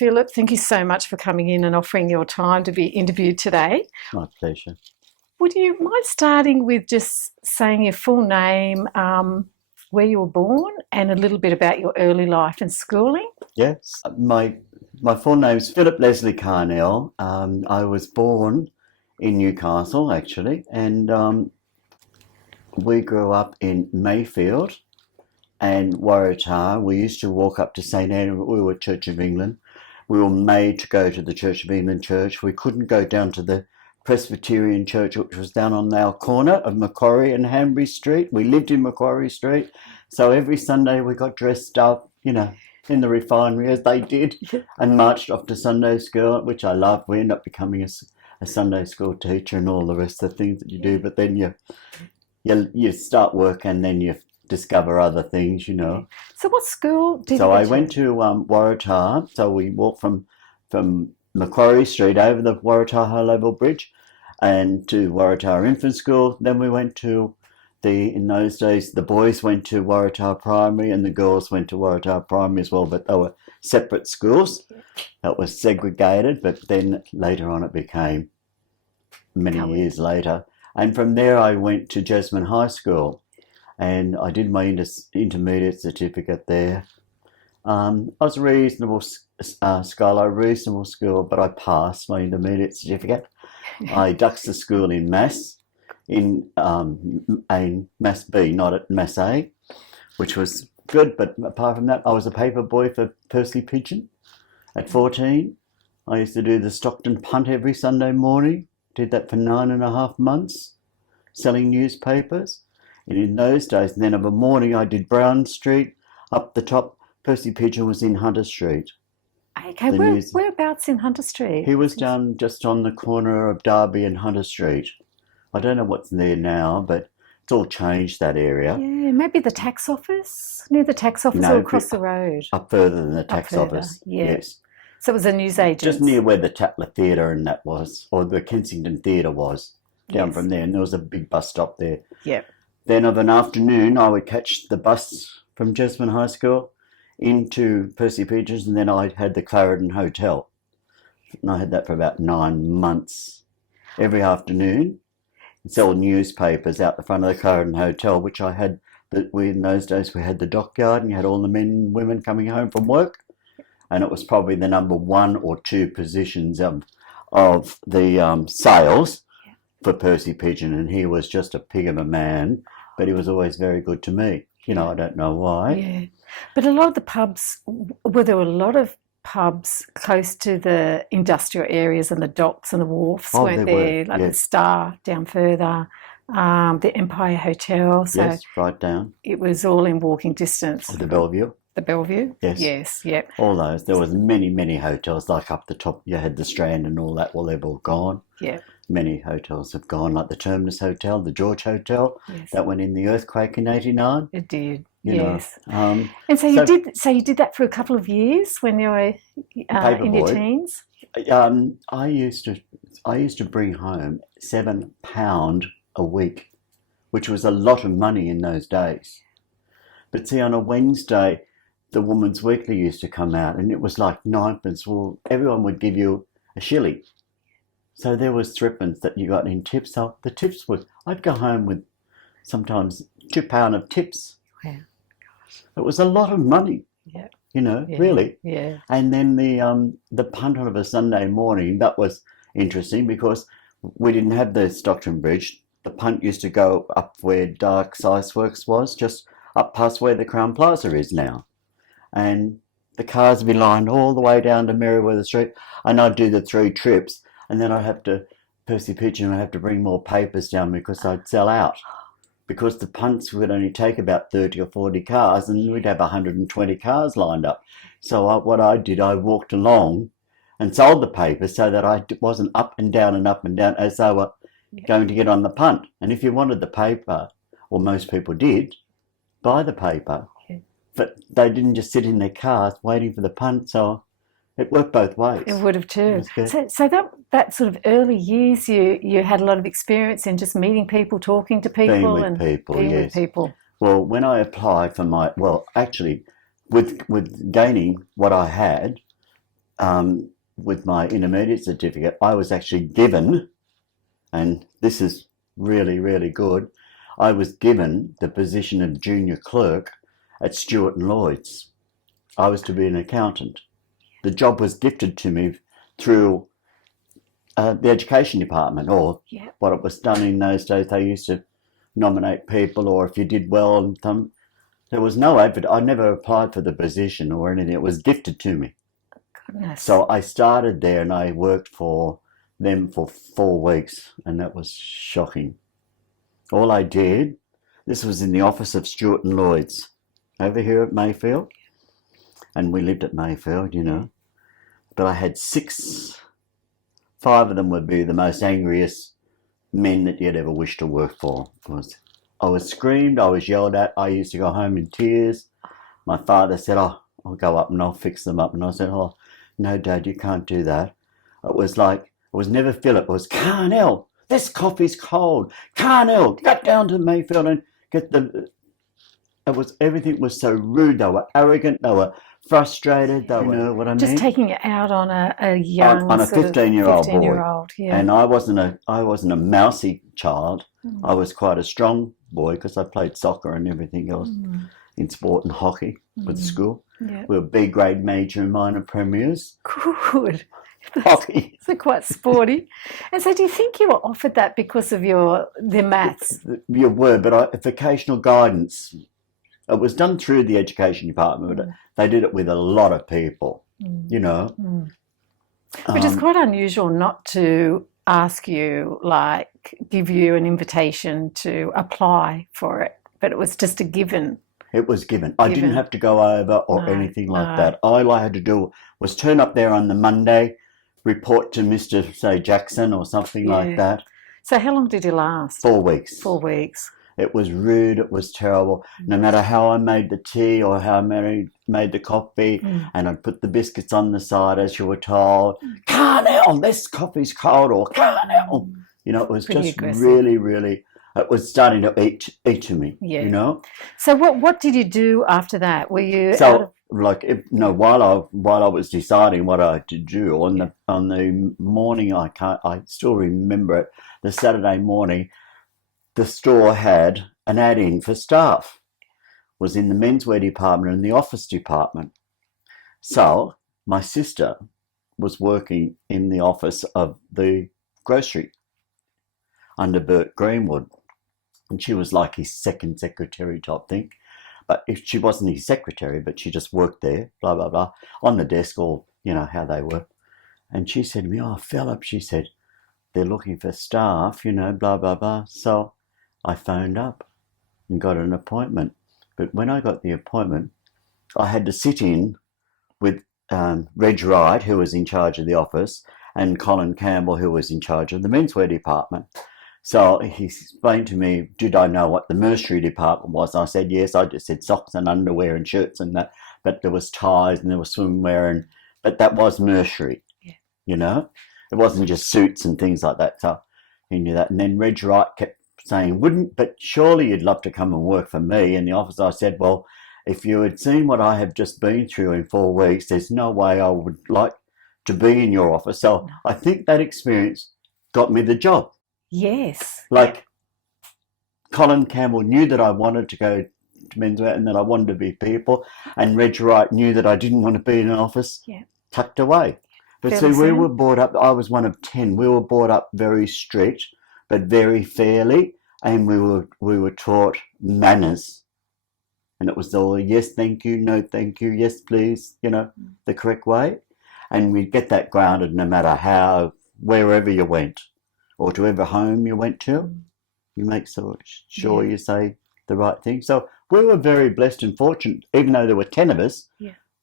Phillip, thank you so much for coming in and offering your time to be interviewed today. My pleasure. Would you mind starting with just saying your full name, where you were born, and a little bit about your early life and schooling? Yes. My full name is Phillip Leslie Carnell. I was born in Newcastle, actually, and we grew up in Mayfield and Waratah. We used to walk up to St Andrew. We were Church of England. We were made to go to the Church of England church. We couldn't go down to the Presbyterian church, which was down on our corner of Macquarie and Hanbury Street. We lived in Macquarie Street. So every Sunday we got dressed up, in the refinery as they did, and marched off to Sunday school, which I loved. We ended up becoming a Sunday school teacher and all the rest of the things that you do. But then you start work and then you discover other things, So what school did you So go I to? went to Waratah. So we walked from Macquarie Street over the Waratah High Level Bridge and to Waratah Infant School. Then we went to in those days, the boys went to Waratah Primary and the girls went to Waratah Primary as well, but they were separate schools. That was segregated, but then later on it became many years later. And from there I went to Jasmine High School and I did my intermediate certificate there. I was a reasonable scholar, reasonable school, but I passed my intermediate certificate. I duxed the school in Mass, in Mass B, not at Mass A, which was good. But apart from that, I was a paper boy for Percy Pigeon at 14. I used to do the Stockton punt every Sunday morning. Did that for 9.5 months, selling newspapers. And in those days, and then of a morning, I did Brown Street up the top. Percy Pigeon was in Hunter Street. Okay, whereabouts in Hunter Street? He was down just on the corner of Derby and Hunter Street. I don't know what's there now, but it's all changed, that area. Yeah, maybe the tax office, near the tax office or across the road. Up further than the tax office, yes. So it was a newsagent. Just near where the Tatler Theatre and that was, or the Kensington Theatre was, down from there, and there was a big bus stop there. Yep. Then of an afternoon, I would catch the bus from Jasmine High School into Percy Pigeons, and then I had the Clarendon Hotel. And I had that for about 9 months. Every afternoon, sell newspapers out the front of the Clarendon Hotel, which I had. In those days, we had the dockyard, and you had all the men and women coming home from work, and it was probably the number 1 or 2 positions of the sales for Percy Pigeon, and he was just a pig of a man, but he was always very good to me. I don't know why. Yeah. But a lot of the pubs, there were a lot of pubs close to the industrial areas and the docks and the wharfs, weren't there? Like the Star down further, the Empire Hotel. So yes, right down. It was all in walking distance. The Bellevue. The Bellevue? Yes. Yep. All those. There was many, many hotels, like up the top. You had the Strand and all that. Well, they've all gone. Yeah. Many hotels have gone, like the Terminus Hotel, the George Hotel. Yes. That went in the earthquake in '89. It did. Yes. And so you did that for a couple of years when you were in your teens? I used to bring home £7 a week, which was a lot of money in those days. But see, on a Wednesday, the Woman's Weekly used to come out, and it was like 9pence. Well, everyone would give you a shilling. So there was 3pence that you got in tips. So the tips was, I'd go home with sometimes £2 of tips. Wow. It was a lot of money. Yeah. Really. Yeah. And then the punt on of a Sunday morning, that was interesting because we didn't have the Stockton Bridge. The punt used to go up where Dark Ice Works was, just up past where the Crown Plaza is now. And the cars would be lined all the way down to Merriweather Street. And I'd do the 3 trips. And then I'd have to, Percy Pigeon, I'd have to bring more papers down because I'd sell out. Because the punts would only take about 30 or 40 cars and we'd have 120 cars lined up. So what I did, I walked along and sold the papers so that I wasn't up and down as they were going to get on the punt. And if you wanted the paper, or most people did, buy the paper. But they didn't just sit in their cars waiting for the punt. So it worked both ways. It would have too. So that sort of early years, you had a lot of experience in just meeting people, talking to people, being with people. Well, when I applied for actually, with gaining what I had, with my intermediate certificate, I was actually given, and this is really, really good, I was given the position of junior clerk at Stewart and Lloyd's. I was to be an accountant. The job was gifted to me through the education department, or what it was done in those days. They used to nominate people, or if you did well, and there was no advert. I never applied for the position or anything. It was gifted to me. Goodness. So I started there, and I worked for them for 4 weeks, and that was shocking. All I did, this was in the office of Stewart and Lloyd's over here at Mayfield, and we lived at Mayfield, you know. But I had 5 of them would be the most angriest men that you'd ever wish to work for. I was screamed, I was yelled at, I used to go home in tears. My father said, oh, I'll go up and I'll fix them up. And I said, oh, no, Dad, you can't do that. It was like, it was never Phillip, it was Carnell, this coffee's cold. Carnell, get down to Mayfield and get the... Everything was so rude. They were arrogant, they were frustrated, you know what I mean? Just taking it out on a young on a 15-year-old boy. Yeah. And I wasn't a mousy child. I was quite a strong boy because I played soccer and everything else in sport and hockey with school. Yeah. We were B grade major and minor premiers. Good. Hockey. So quite sporty. And so do you think you were offered that because of the maths? You were, but vocational guidance. It was done through the education department, but they did it with a lot of people, you know. Which is quite unusual not to ask you, like, give you an invitation to apply for it, but it was just a given. It was given. I didn't have to go over or anything like that. All I had to do was turn up there on the Monday, report to Mr. say Jackson or something like that. So how long did you last? 4 weeks. 4 weeks. It was rude, it was terrible. No matter how I made the tea or how I made the coffee, and I'd put the biscuits on the side as you were told, Carnell, this coffee's cold, or Carnell. You know, it was pretty just aggressive. Really, really, it was starting to eat to me, you know. So what did you do after that? Were you while I was deciding what I had to do, on the morning, I still remember it, the Saturday morning, the store had an ad in for staff. It was in the menswear department and the office department. So my sister was working in the office of the grocery under Bert Greenwood, and she was like his second secretary type thing. But if she wasn't his secretary, but she just worked there, blah, blah, blah, on the desk, or, you know, how they were. And she said to me, oh, Phillip, she said, they're looking for staff, you know, blah, blah, blah. So I phoned up and got an appointment. But when I got the appointment, I had to sit in with Reg Wright, who was in charge of the office, and Colin Campbell, who was in charge of the menswear department. So he explained to me, did I know what the mercery department was? And I said, yes. I just said socks and underwear and shirts and that. But there was ties and there was swimwear, but that was mercery, you know. It wasn't just suits and things like that. So he knew that. And then Reg Wright kept saying, but surely you'd love to come and work for me in the office. I said, well, if you had seen what I have just been through in 4 weeks, there's no way I would like to be in your office. So I think that experience got me the job. Yes. Like Colin Campbell knew that I wanted to go to menswear and that I wanted to be people, and Reg Wright knew that I didn't want to be in an office tucked away. But see, we were brought up, I was one of 10, we were brought up very strict, but very fairly, and we were taught manners. And it was all yes, thank you, no, thank you, yes, please, you know, the correct way. And we get that grounded no matter how, wherever you went, or to whatever home you went to, you make sure you say the right thing. So we were very blessed and fortunate, even though there were 10 of us,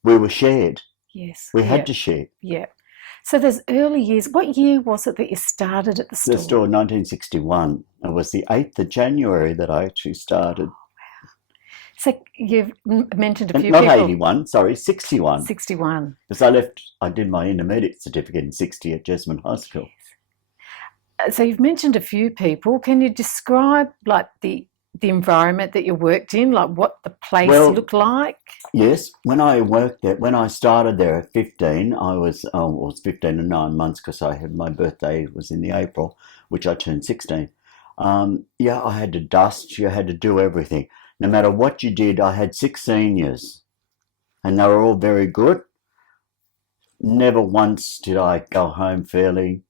we were shared. Yes. We had to share. Yeah. So there's early years. What year was it that you started at the store? The store, 1961. It was the 8th of January that I actually started. So you've mentioned a few Not people. 81, sorry, 61. 61. Because I did my intermediate certificate in 60 at Jesmond High School. So you've mentioned a few people. Can you describe like the the environment that you worked in, like what the place looked like? Yes, when I started there at 15, I was 15 and 9 months because my birthday was in the April, which I turned 16. I had to dust, you had to do everything. No matter what you did, I had 6 seniors and they were all very good. Never once did I go home feeling,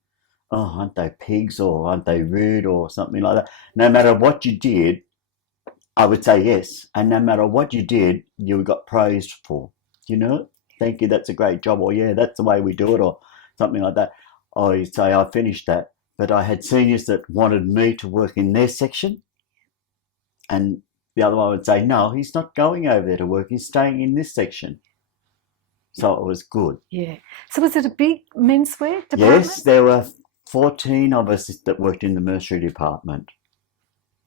oh, aren't they pigs or aren't they rude or something like that. No matter what you did, I would say yes. And no matter what you did, you got praised for. Thank you, that's a great job. Or, yeah, that's the way we do it or something like that. I say, I finished that. But I had seniors that wanted me to work in their section. And the other one would say, no, he's not going over there to work. He's staying in this section. So it was good. Yeah. So was it a big menswear department? Yes, there were 14 of us that worked in the mercery department.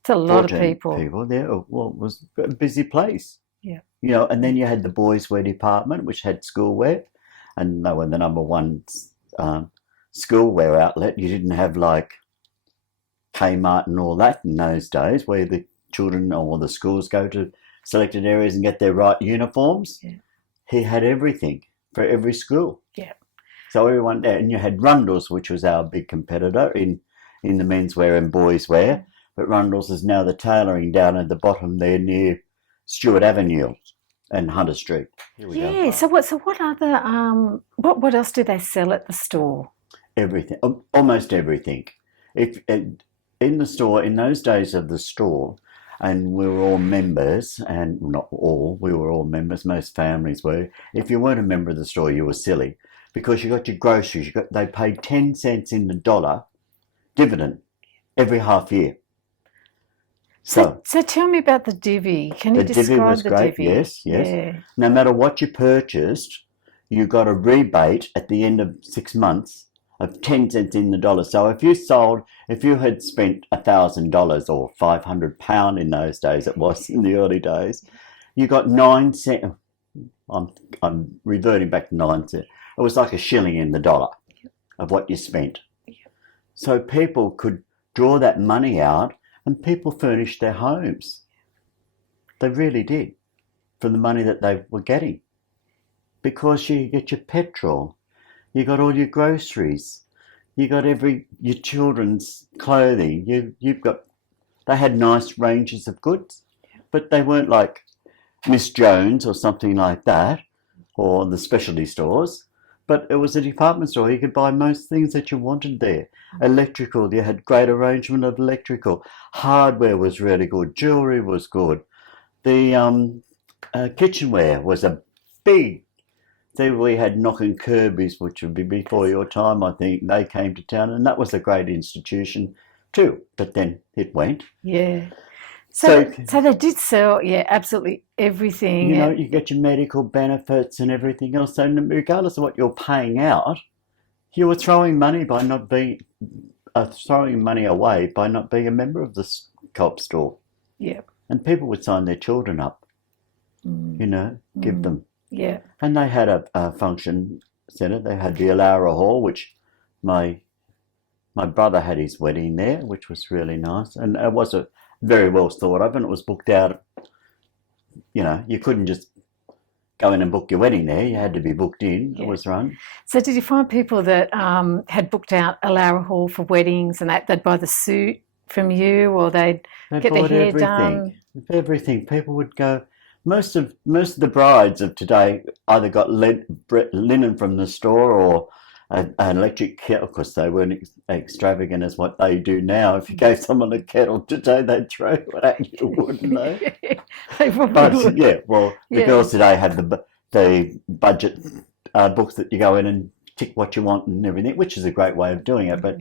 It's a lot of people. There. Well, it was a busy place. Yeah. And then you had the boys' wear department, which had schoolwear, and they were the number one schoolwear outlet. You didn't have like Kmart and all that in those days, where the children or the schools go to selected areas and get their right uniforms. Yeah. He had everything for every school. Yeah. So everyone there, and you had Rundle's, which was our big competitor in the menswear and boys' wear. But Rundle's is now the tailoring down at the bottom there near Stewart Avenue and Hunter Street. Here we go. So what other what else do they sell at the store? Everything, almost everything. If in the store in those days of the store, and we were all members, and not all, we were all members. Most families were. If you weren't a member of the store, you were silly because you got your groceries. They paid 10 cents in the dollar dividend every half year. So tell me about the divvy. Can you describe the divvy? The divvy was great, yes. Yeah. No matter what you purchased, you got a rebate at the end of 6 months of 10 cents in the dollar. So if you had spent $1,000 or £500 in those days, it was in the early days, you got 9 cents. I'm reverting back to 9 cents. It was like a shilling in the dollar of what you spent. So people could draw that money out. And people furnished their homes. They really did, from the money that they were getting. Because you get your petrol, you got all your groceries, you got your children's clothing. They had nice ranges of goods, but they weren't like Miss Jones or something like that, or the specialty stores. But it was a department store. You could buy most things that you wanted there. Electrical, you had great arrangement of electrical. Hardware was really good. Jewellery was good. The kitchenware was a big thing. We had Knock and Kirby's, which would be before your time, I think. They came to town, and that was a great institution too. But then it went. Yeah. So they did sell, absolutely everything. You get your medical benefits and everything else. So regardless of what you're paying out, you were throwing money away by not being a member of the co-op store. Yeah. And people would sign their children up, give them. Yeah. And they had a function centre. They had the Alara Hall, which my brother had his wedding there, which was really nice. And it was very well thought of, and it was booked out. You couldn't just go in and book your wedding there. You had to be booked in. Yeah. It was run. So did you find people that had booked out Alara Hall for weddings and they'd buy the suit from you, or they'd get their hair done? Everything. People would go. Most of the brides of today either got linen from the store or an electric kettle, because they weren't extravagant as what they do now. If you gave someone a kettle today, they'd throw it at you, wouldn't they? They probably would. The girls today have the budget books that you go in and tick what you want and everything, which is a great way of doing it. But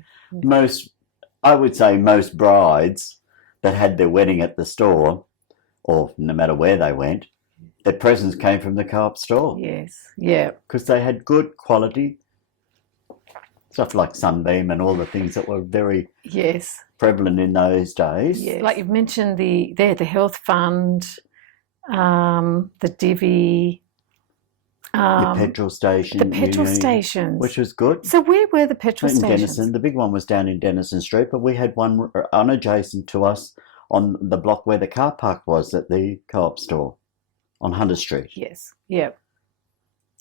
I would say most brides that had their wedding at the store, or no matter where they went, their presents came from the co-op store. Yes, yeah. Because they had good quality stuff like Sunbeam and all the things that were very prevalent in those days. Yeah, like you've mentioned the health fund, the divvy, the petrol station. The petrol stations. Which was good. So where were the petrol stations? Denison. The big one was down in Denison Street, but we had one unadjacent to us on the block where the car park was at the Co-op store on Hunter Street. Yes. Yeah.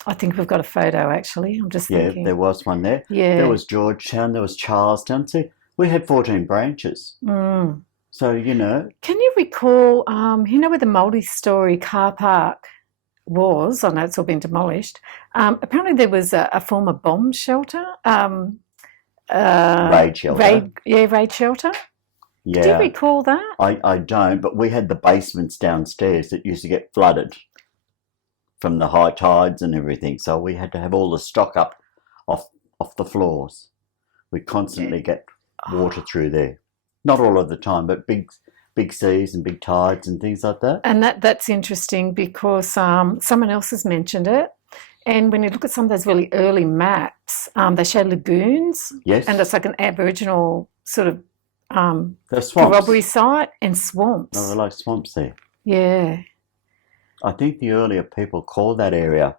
I think we've got a photo actually. I'm just thinking. Yeah, there was one there. Yeah. There was Georgetown, there was Charlestown. See, we had 14 branches. Mm. So, you know. Can you recall, where the multi-storey car park was? I know it's all been demolished. Apparently there was a former bomb shelter. Raid shelter. Raid shelter. Yeah. Do you recall that? I don't, but we had the basements downstairs that used to get flooded from the high tides and everything. So we had to have all the stock up off the floors. We constantly get water through there. Not all of the time, but big seas and big tides and things like that. And that's interesting because someone else has mentioned it. And when you look at some of those really early maps, they show lagoons. Yes. And it's like an Aboriginal sort of swamps. corroboree site and swamps. There were like swamps there. Yeah. I think the earlier people called that area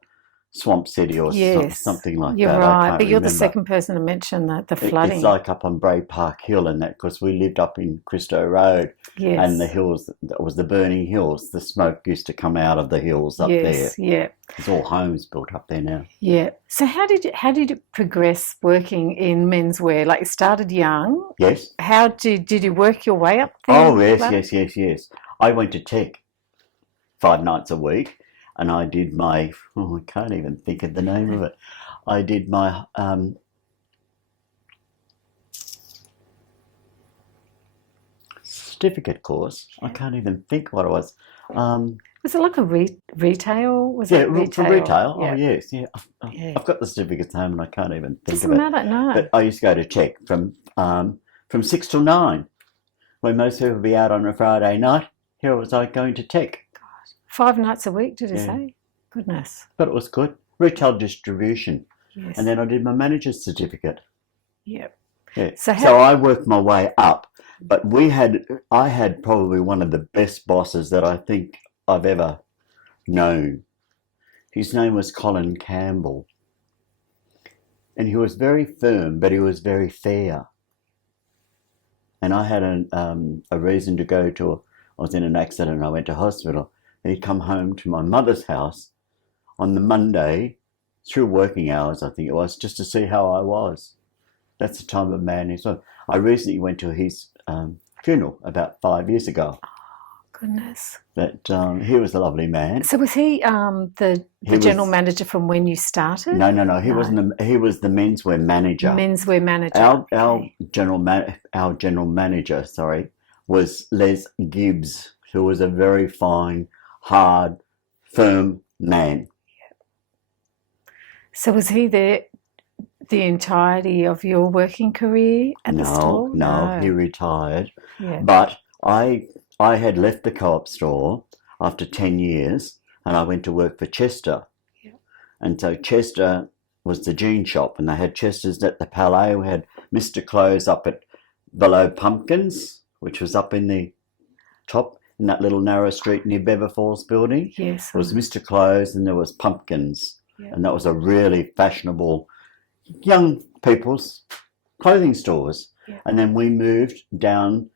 Swamp City or something like that. You're right, but you're remember. the second person to mention that, the flooding. It's like up on Bray Park Hill and that, because we lived up in Christo Road. Yes. And the hills, that was the burning hills. The smoke used to come out of the hills up there. Yes, yeah. There's all homes built up there now. Yeah. So how did you progress working in menswear? Like you started young. Yes. How did you work your way up there? Oh, yes. I went to tech 5 nights a week. And I did I can't even think of the name of it. I did my certificate course. I can't even think what it was. Was it like a retail? Was yeah, it retail? For retail. Yeah. Oh, yes. Yeah. I've got the certificates home and I can't even think Doesn't of it. matter, no. But I used to go to tech from 6 till 9, when most people would be out on a Friday night. Here was I going to tech. 5 nights a week, did you say? Goodness. But it was good. Retail distribution. Yes. And then I did my manager's certificate. Yep. Yeah. So I worked my way up. But I had probably one of the best bosses that I think I've ever known. His name was Colin Campbell. And he was very firm, but he was very fair. And I had a reason to go to, I was in an accident and I went to hospital. And he'd come home to my mother's house on the Monday, through working hours, I think it was, just to see how I was. That's the type of man he's on. I recently went to his funeral about 5 years ago. Oh, goodness. But he was a lovely man. So was he the general manager from when you started? No. He wasn't. He was the menswear manager. Menswear manager. Our general manager, was Les Gibbs, who was a very fine, hard, firm man. So was he there the entirety of your working career at the store? No, he retired. Yeah. But I had left the Co-op store after 10 years and I went to work for Chester. Yeah. And so Chester was the jean shop, and they had Chester's at the Palais. We had Mr. Clothes up at below Pumpkins, which was up in the top in that little narrow street near Bever Falls building. Yes. It was Mr. Clothes and there was Pumpkins. Yeah. And that was a really fashionable young people's clothing stores. Yeah. And then we moved down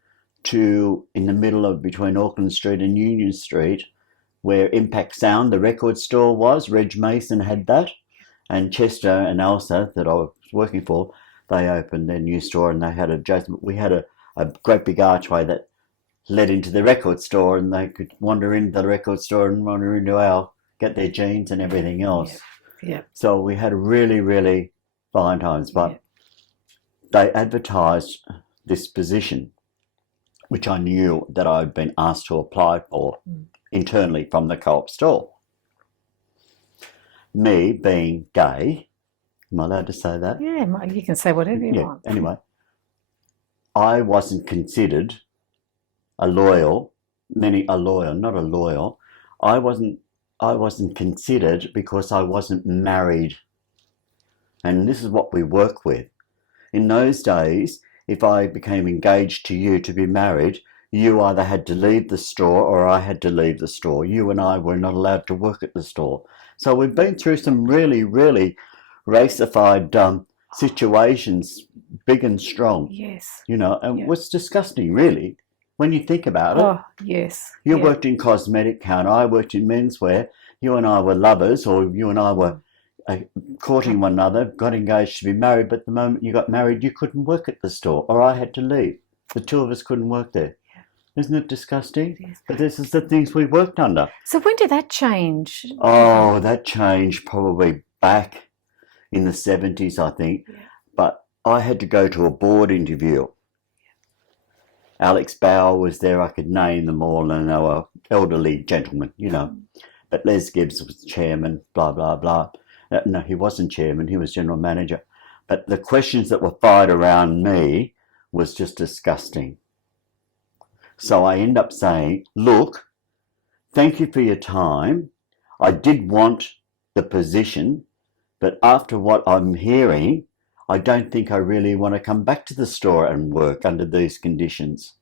to in the middle of between Auckland Street and Union Street, where Impact Sound, the record store, was. Reg Mason had that. And Chester and Elsa, that I was working for, they opened their new store and they had we had a great big archway that led into the record store, and they could wander into the record store and wander into get their jeans and everything else. Yeah. So we had really, really fine times, but they advertised this position, which I knew that I'd been asked to apply for internally from the Co-op store. Me being gay, am I allowed to say that? Yeah, you can say whatever you want. Anyway, I wasn't considered a loyal. I wasn't considered because I wasn't married. And this is what we work with. In those days, if I became engaged to you to be married, you either had to leave the store or I had to leave the store. You and I were not allowed to work at the store. So we've been through some really, really racified situations, big and strong. Yes. You know, and it was disgusting, really. when you think about it. Oh, yes. You worked in cosmetic counter, I worked in menswear. You and I were lovers, or you and I were courting one another, got engaged to be married, but the moment you got married, you couldn't work at the store, or I had to leave. The two of us couldn't work there. Isn't it disgusting? It is. But this is the things we worked under. So when did that change? Oh, that changed probably back in the 70s, I think. Yeah. But I had to go to a board interview. Alex Bauer was there. I could name them all, and they were elderly gentlemen, you know. But Les Gibbs was chairman, blah, blah, blah. No, he wasn't chairman. He was general manager. But the questions that were fired around me was just disgusting. So I end up saying, look, thank you for your time. I did want the position, but after what I'm hearing, I don't think I really want to come back to the store and work under these conditions.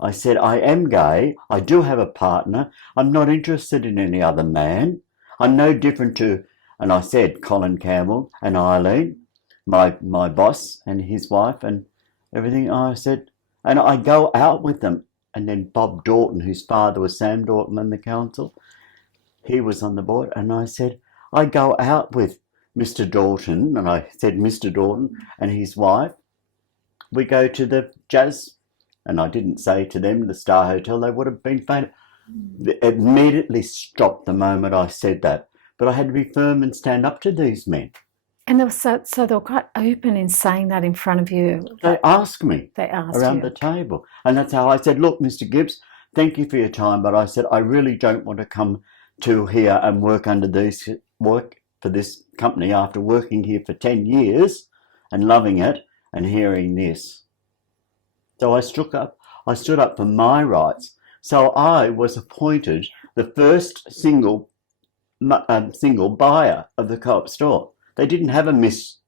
I said, I am gay. I do have a partner. I'm not interested in any other man. I'm no different to, and I said, Colin Campbell and Eileen, my boss and his wife and everything. I said, and I go out with them. And then Bob Dorton, whose father was Sam Dorton in the council, he was on the board. And I said, I go out with Mr. Dorton, and I said Mr. Dorton and his wife. We go to the Jazz, and I didn't say to them the Star Hotel, they would have been fainted. It immediately stopped the moment I said that. But I had to be firm and stand up to these men. And they were so they were quite open in saying that in front of you. They asked me around the table. And that's how I said, look, Mr. Gibbs, thank you for your time, but I said, I really don't want to come to here and work for this company after working here for 10 years and loving it and hearing this. So I stood up for my rights. So I was appointed the first single buyer of the Co-op store. They didn't have a miss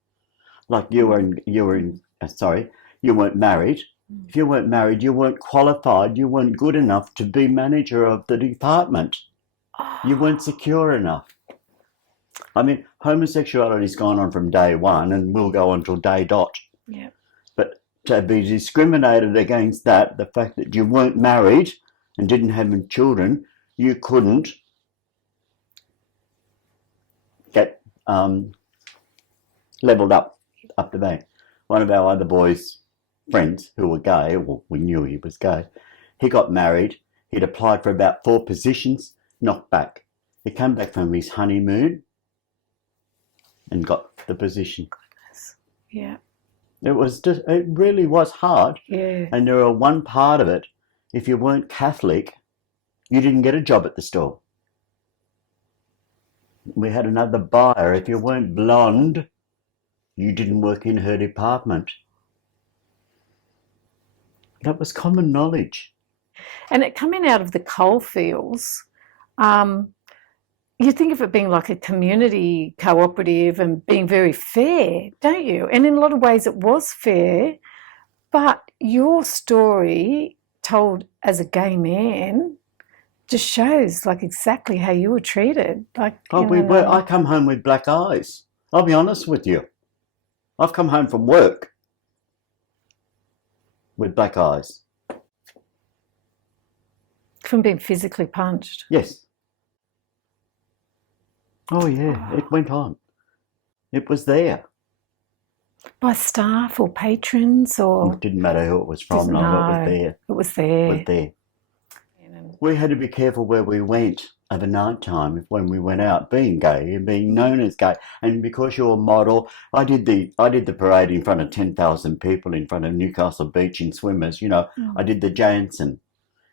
like you weren't married. If you weren't married, you weren't qualified, you weren't good enough to be manager of the department. You weren't secure enough. I mean, homosexuality's gone on from day one and will go on till day dot. Yeah. But to be discriminated against that, the fact that you weren't married and didn't have children, you couldn't get levelled up the bank. One of our other boys' friends who were gay, well, we knew he was gay, he got married. He'd applied for about 4 positions, knocked back. He came back from his honeymoon and got the position. Goodness. Yeah. It really was hard. Yeah. And there were one part of it, if you weren't Catholic, you didn't get a job at the store. We had another buyer, if you weren't blonde, you didn't work in her department. That was common knowledge. And it coming out of the coalfields, you think of it being like a community cooperative and being very fair, don't you? And in a lot of ways it was fair, but your story told as a gay man just shows like exactly how you were treated. Like, I come home with black eyes. I'll be honest with you. I've come home from work with black eyes. From being physically punched? Yes. Oh yeah, it went on. It was there. By staff or patrons or? It didn't matter who it was from, no, it was there. It was there. It was there. We had to be careful where we went over night time when we went out, being gay and being known as gay. And because you're a model, I did the parade in front of 10,000 people in front of Newcastle Beach in swimmers. You know, I did the Jansen.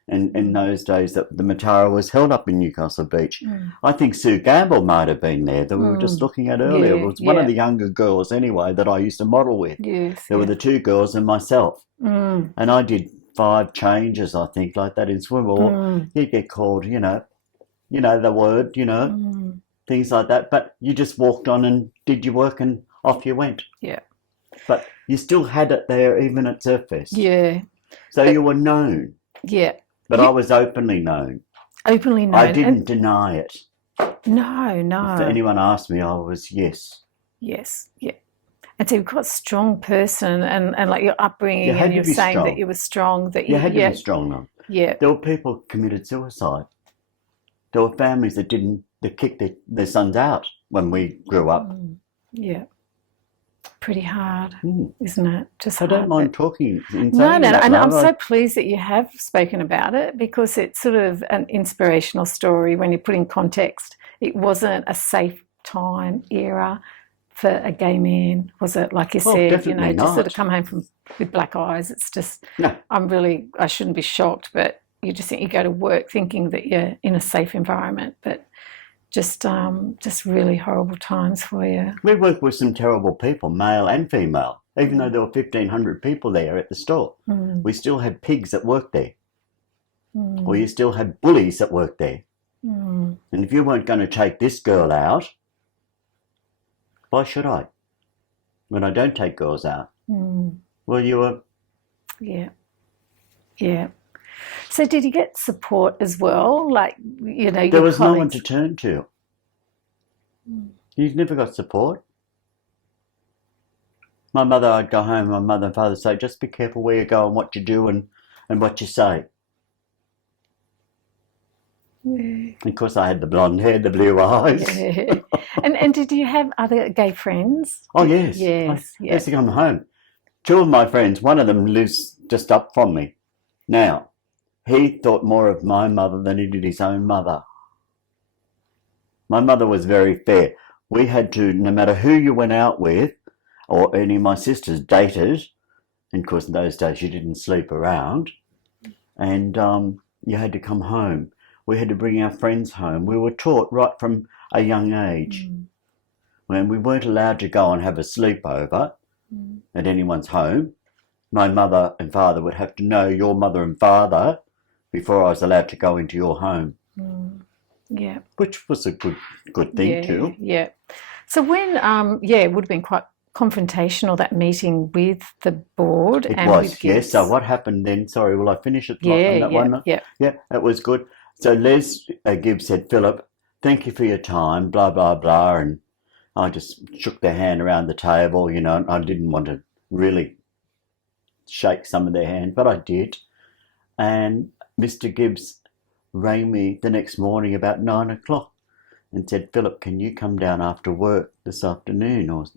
And in those days that the Matara was held up in Newcastle Beach. I think Sue Gamble might have been there that we were just looking at earlier. Yeah, it was one of the younger girls anyway that I used to model with. Yes, there were the 2 girls and myself. And I did 5 changes, I think, like that in swim. Or you'd get called, you know the word, things like that. But you just walked on and did your work and off you went. Yeah. But you still had it there even at Surfest. Yeah. So you were known. Yeah. But I was openly known. Openly known. I didn't deny it. No. If anyone asked me, I was yes. Yes, yeah. And so you're quite a strong person, and like your upbringing, and you're saying strong. that you were strong. That you had to be strong, though. Yeah. There were people who committed suicide. There were families that kicked their sons out when we grew up. Yeah. Pretty hard, isn't it? Just I don't mind talking. No, and I'm so pleased that you have spoken about it, because it's sort of an inspirational story when you put in context. It wasn't a safe time era for a gay man, was it? Like you said, you know, just sort of come home with black eyes. It's just, no. I shouldn't be shocked, but you just think you go to work thinking that you're in a safe environment, but just really horrible times for you. We worked with some terrible people, male and female. Even though there were 1,500 people there at the store, we still had pigs that worked there. Or you still had bullies that worked there. And if you weren't going to take this girl out, why should I? When I don't take girls out. Well, you were... Yeah. Yeah. So did you get support as well? Like, you know, there was no one to turn to. You've never got support. My mother, I'd go home, my mother and father would say, just be careful where you go and what you do and what you say. Yeah. Of course, I had the blonde hair, the blue eyes. Yeah. And did you have other gay friends? Oh, yes. Yes. I used to come home. Two of my friends, one of them lives just up from me. Now, he thought more of my mother than he did his own mother. My mother was very fair. We had to, no matter who you went out with, or any of my sisters dated, and of course in those days you didn't sleep around, and you had to come home. We had to bring our friends home. We were taught right from a young age. When we weren't allowed to go and have a sleepover at anyone's home, my mother and father would have to know your mother and father before I was allowed to go into your home. Yeah. Which was a good thing too. Yeah. So when, it would have been quite confrontational, that meeting with the board. It was, yes. So what happened then, sorry, will I finish it on that one? Yeah, that was good. So Les Gibbs said, Phillip, thank you for your time, blah, blah, blah. And I just shook their hand around the table, you know, and I didn't want to really shake some of their hand, but I did. And Mr. Gibbs rang me the next morning about 9 o'clock and said, Phillip, can you come down after work this afternoon?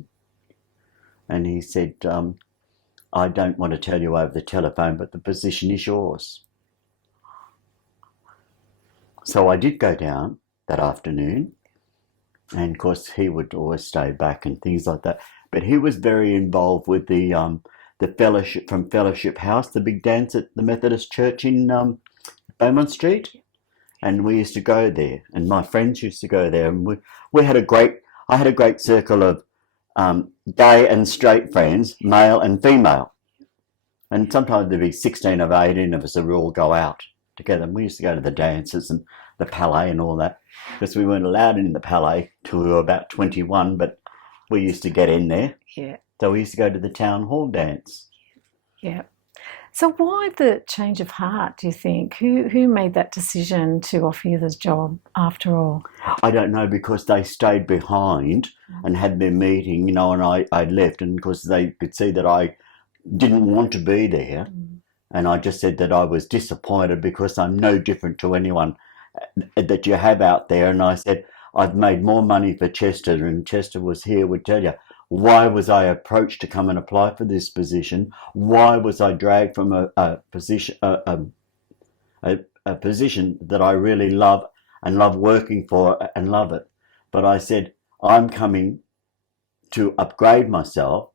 And he said, I don't want to tell you over the telephone, but the position is yours. So I did go down that afternoon, and of course he would always stay back and things like that. But he was very involved with the fellowship from Fellowship House, the big dance at the Methodist Church in Beaumont Street, and we used to go there, and my friends used to go there, and I had a great circle of gay and straight friends, male and female, and sometimes there'd be 16 of 18 of us that would all go out together, and we used to go to the dances and the Palais and all that, because we weren't allowed in the Palais till we were about 21, but we used to get in there. Yeah. So we used to go to the town hall dance. Yeah. So why the change of heart, do you think? Who made that decision to offer you this job after all? I don't know, because they stayed behind and had their meeting, you know, and I left, and of course they could see that I didn't want to be there. And I just said that I was disappointed because I'm no different to anyone that you have out there. And I said, I've made more money for Chester, and Chester was here, would tell you, why was I approached to come and apply for this position? Why was I dragged from a position that I really love and love working for and love it? But I said, I'm coming to upgrade myself,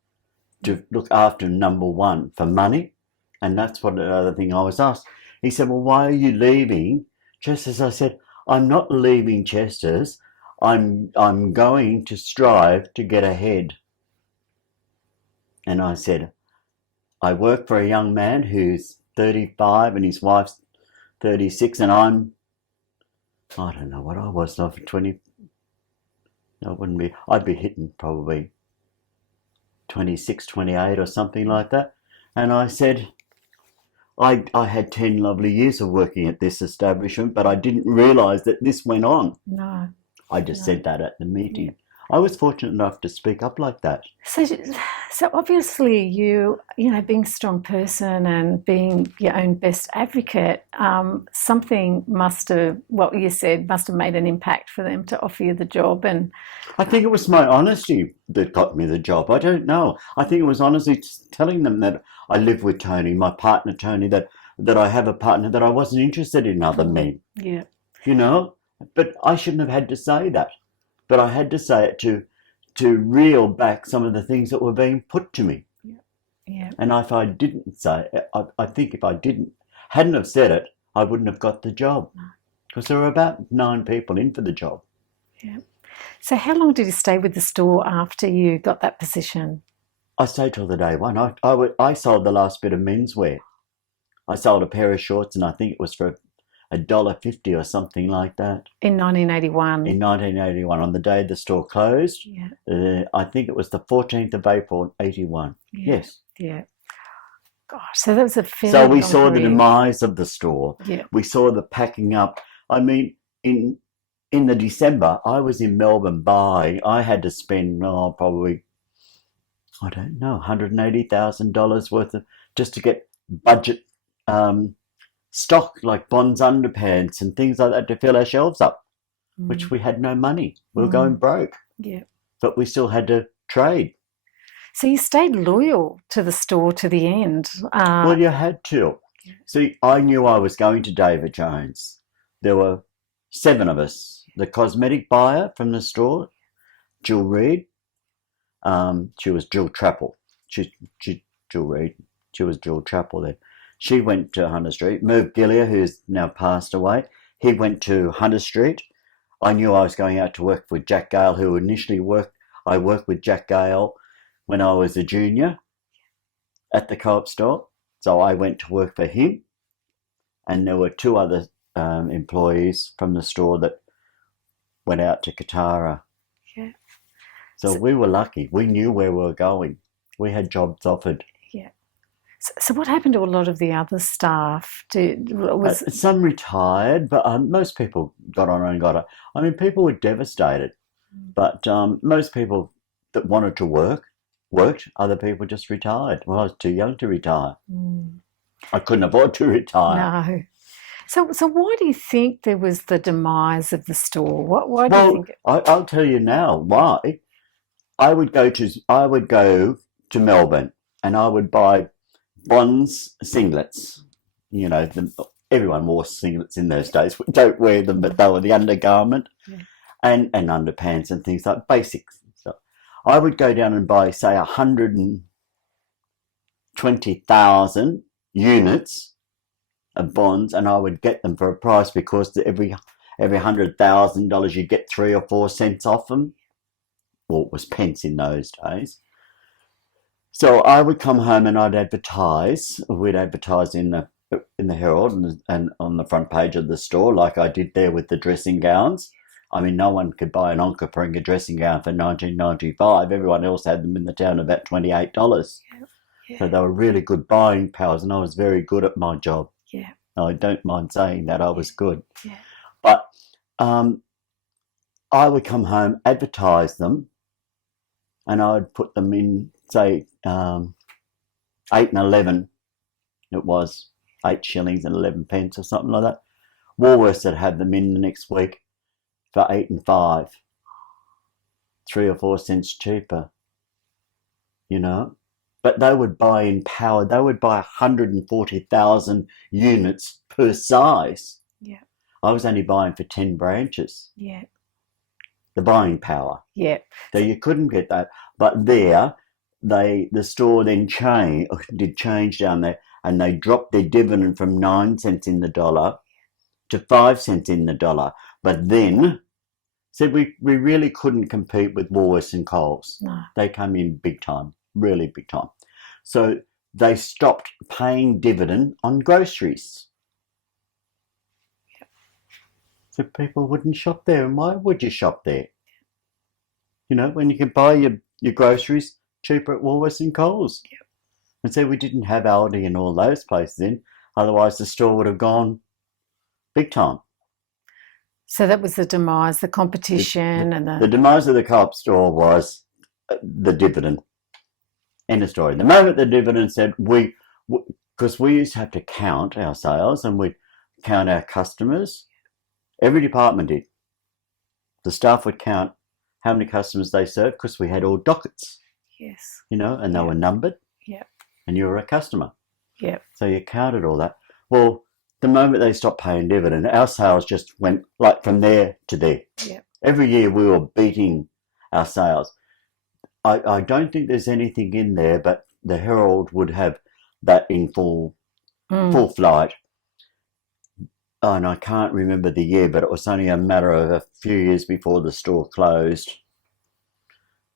to look after number one for money. And that's what the other thing I was asked. He said, well, why are you leaving Chester's? I said, I'm not leaving Chester's. I'm going to strive to get ahead. And I said, I work for a young man who's 35 and his wife's 36, and I don't know what I was, 20, I'd be hitting probably 26, 28 or something like that. And I said, I had 10 lovely years of working at this establishment, but I didn't realise that this went on. No. I just said that at the meeting. I was fortunate enough to speak up like that. So obviously being a strong person and being your own best advocate, something must have, what you said, must have made an impact for them to offer you the job. And I think it was my honesty that got me the job. I don't know. I think it was honestly telling them that I live with Tony, my partner Tony, that I have a partner, that I wasn't interested in other men. Yeah. But I shouldn't have had to say that. But I had to say it to reel back some of the things that were being put to me. Yeah. And if I didn't say it, I think if I hadn't have said it, I wouldn't have got the job. Because there were about 9 people in for the job. Yeah. So how long did you stay with the store after you got that position? I stayed till the day one. I sold the last bit of menswear. I sold a pair of shorts, and I think it was for $1.50 or something like that. In 1981? In 1981, on the day the store closed. Yeah. I think it was the 14th of April, 81. Yeah. Yes. Yeah. Gosh, so that was a fairly So we long saw the career. demise of the store. Yeah. We saw the packing up. I mean, in the December, I was in Melbourne buying. I had to spend probably, I don't know, $180,000 worth of, just to get budget stock, like Bond's underpants and things like that, to fill our shelves up, which we had no money. We were going broke. Yeah. But we still had to trade. So you stayed loyal to the store to the end. Well, you had to. Yeah. See, I knew I was going to David Jones. There were 7 of us. The cosmetic buyer from the store, Jill Reid. She was Jill Trappel. Jill Reid. She was Jill Trappel then. She went to Hunter Street. Merv Gillier, who's now passed away, he went to Hunter Street. I knew I was going out to work with Jack Gale, who initially I worked with Jack Gale when I was a junior at the Co-op store. So I went to work for him. And there were 2 other employees from the store that went out to Katara. Yeah. So we were lucky. We knew where we were going. We had jobs offered. Yeah. So what happened to a lot of the other staff? Some retired, but most people got on and got on. I mean, people were devastated, but most people that wanted to worked. Other people just retired. Well, I was too young to retire. I couldn't afford to retire. No. So why do you think there was the demise of the store? Why do you think? I'll tell you now why. I would go to Melbourne and I would buy Bond's singlets. You know, everyone wore singlets in those days. We don't wear them, but they were the undergarment, and underpants and things like basics. So I would go down and buy, say, 120,000 units of Bonds, and I would get them for a price, because every $100,000 you get 3 or 4 cents off them. Well, it was pence in those days. So I would come home and I'd advertise. We'd advertise in the Herald and on the front page of the store, like I did there with the dressing gowns. I mean, no one could buy an Onkaparinga dressing gown for $19.95. Everyone else had them in the town about $28. Yeah. So they were really good buying powers, and I was very good at my job. Yeah. I don't mind saying that I was good. Yeah. But I would come home, advertise them, and I would put them in, say, 8 and 11. It was 8 shillings and 11 pence or something like that. Woolworths would have them in the next week for 8 and 5. 3 or 4 cents cheaper, you know. But they would buy in power. They would buy 140,000 units per size. Yeah. I was only buying for 10 branches. Yeah. The buying power. Yeah. So you couldn't get that. But there, the store then did change down there, and they dropped their dividend from 9 cents in the dollar to 5 cents in the dollar. But then said we really couldn't compete with Woolworths and Coles. No. They come in big time, really big time. So they stopped paying dividend on groceries. Yep. So people wouldn't shop there. And why would you shop there? You know, when you could buy your groceries cheaper at Woolworths and Coles. Yep. And so we didn't have Aldi and all those places in. Otherwise the store would have gone big time. So that was the demise, the competition, and the demise of the Co-op store was the dividend. End of story. The moment the dividend said because we used to have to count our sales and we count our customers. Every department did. The staff would count how many customers they served because we had all dockets. Yes. You know, and they were numbered. Yeah. And you were a customer. Yeah. So you counted all that. Well, the moment they stopped paying dividend, our sales just went like from there to there. Yeah. Every year we were beating our sales. I don't think there's anything in there, but the Herald would have that in full flight. Oh, and I can't remember the year, but it was only a matter of a few years before the store closed.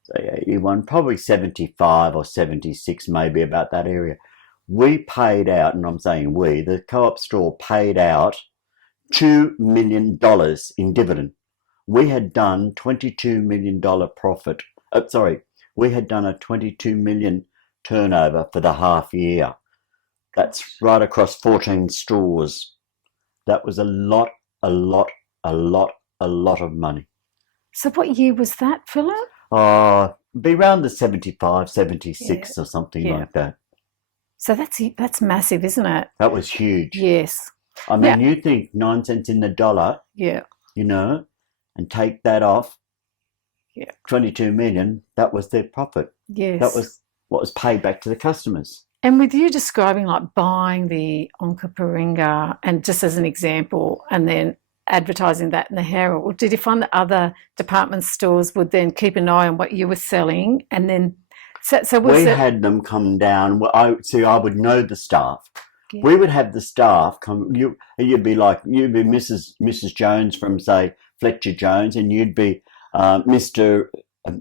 So 81, probably 75 or 76, maybe about that area. We paid out, and I'm saying we, the Co-op store paid out $2 million in dividend. We had done $22 million profit. We had done a 22 million turnover for the half year. That's right across 14 stores. That was a lot of money. So what year was that, Phillip? Be around the 75, 76 or something like that. So that's massive, isn't it? That was huge. Yes. I mean, you think 9 cents in the dollar, you know, and take that off, 22 million, that was their profit. Yes. That was what was paid back to the customers. And with you describing like buying the Onka Paringa and just as an example and then advertising that in the Herald, did you find that other department stores would then keep an eye on what you were selling and then we had them come down. I would know the staff. Yeah. We would have the staff come. You'd be Mrs. Jones from, say, Fletcher Jones, and you'd be Mr.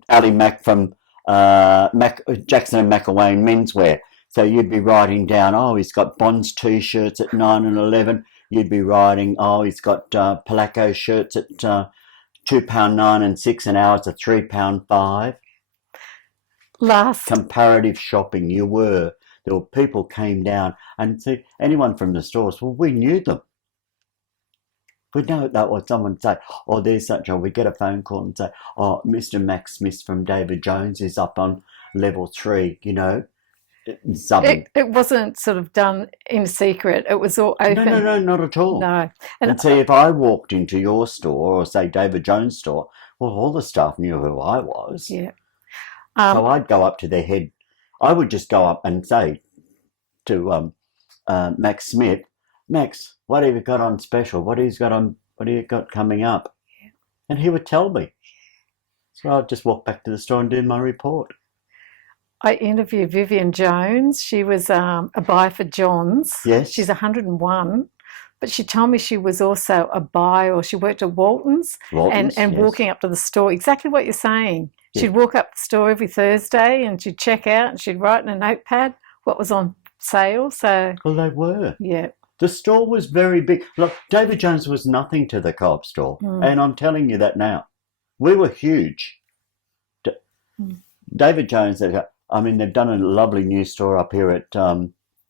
Ali Mack from Jackson and McElwain Menswear. So you'd be writing down, he's got Bonds T-shirts at 9 and 11. You'd be writing, he's got Palaco shirts at £2.9 and 6 an hour to £3.5. Comparative shopping, there were people came down and see anyone from the stores. Well, we knew them. We know that was someone say, there's such we get a phone call and say, Mr. Max Smith from David Jones is up on level 3, subbing. It wasn't sort of done in secret. It was all open. No, not at all. No. And see, if I walked into your store or say David Jones' store, well, all the staff knew who I was. Yeah. So I'd go up to their head. I would just go up and say to Max Smith, Max, what have you got on special? What have you got coming up? Yeah. And he would tell me. So I'd just walk back to the store and do my report. I interviewed Vivian Jones. She was a buyer for John's. Yes. She's 101. But she told me she was also a buyer, or she worked at Walton's and yes. Walking up to the store, exactly what you're saying. Yeah. She'd walk up the store every Thursday and she'd check out and she'd write in a notepad what was on sale. So well, they were. Yeah. The store was very big. Look, David Jones was nothing to the Co-op store. And I'm telling you that now. We were huge. David Jones, they've done a lovely new store up here at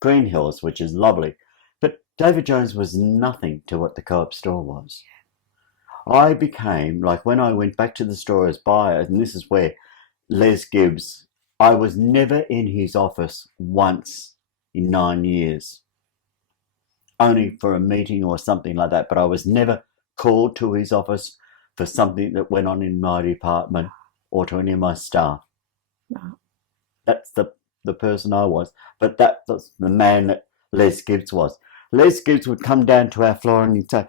Green Hills, which is lovely. But David Jones was nothing to what the Co-op store was. I became, like when I went back to the store as buyer, and this is where Les Gibbs, I was never in his office once in 9 years. Only for a meeting or something like that, but I was never called to his office for something that went on in my department or to any of my staff. No. That's the person I was. But that was the man that Les Gibbs was. Les Gibbs would come down to our floor and he'd say,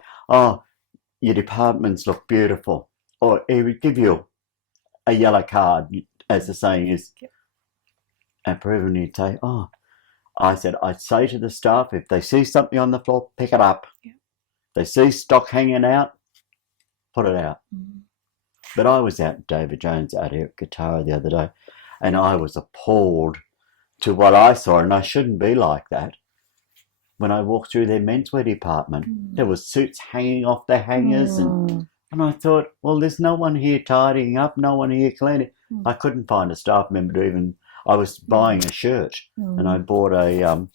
your departments look beautiful. Or he would give you a yellow card, as the saying is. And and he'd say, I'd say to the staff, if they see something on the floor, pick it up. Yeah. If they see stock hanging out, put it out. Mm. But I was out, David Jones out here at Guitar the other day, and I was appalled to what I saw, and I shouldn't be like that. When I walked through their menswear department, there were suits hanging off their hangers, and I thought, well, there's no one here tidying up, no one here cleaning. I couldn't find a staff member to even. I was buying a shirt, and I bought a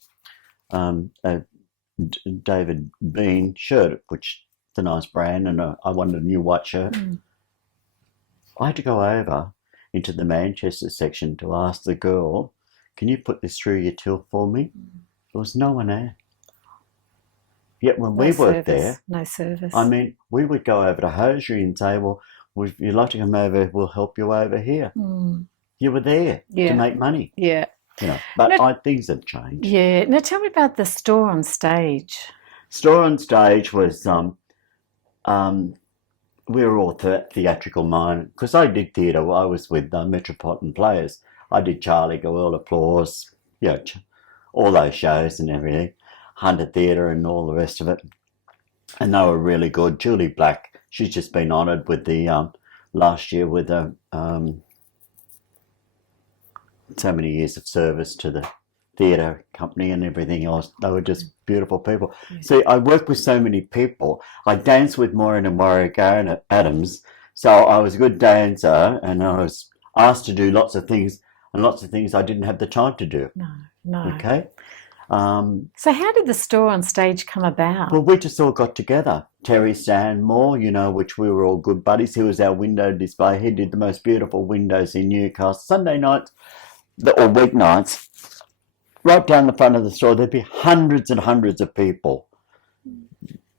David Bean shirt, which it's a nice brand, and I wanted a new white shirt. I had to go over into the Manchester section to ask the girl, can you put this through your till for me? There was no one there. Yet when we worked there, no service. I mean, we would go over to hosiery and say, well, if you'd like to come over, we'll help you over here. You were there to make money. Yeah. You know, but things have changed. Yeah. Now tell me about the store on stage. Store on stage was, we were all theatrical minded, because I did theatre. I was with Metropolitan Players. I did Charlie Gould, Applause, you know, all those shows and everything, Hunter Theatre and all the rest of it. And they were really good. Julie Black, she's just been honoured with the, last year with so many years of service to the theatre company and everything else. They were just beautiful people. See, I worked with so many people. I danced with Maureen and Warwick Adams, so I was a good dancer, and I was asked to do lots of things, and lots of things I didn't have the time to do. No. Okay? So how did the store on stage come about? Well, we just all got together. Terry Stanmore, you know, which we were all good buddies. He was our window display. He did the most beautiful windows in Newcastle. Sunday nights, or weeknights, right down the front of the store, there'd be hundreds and hundreds of people.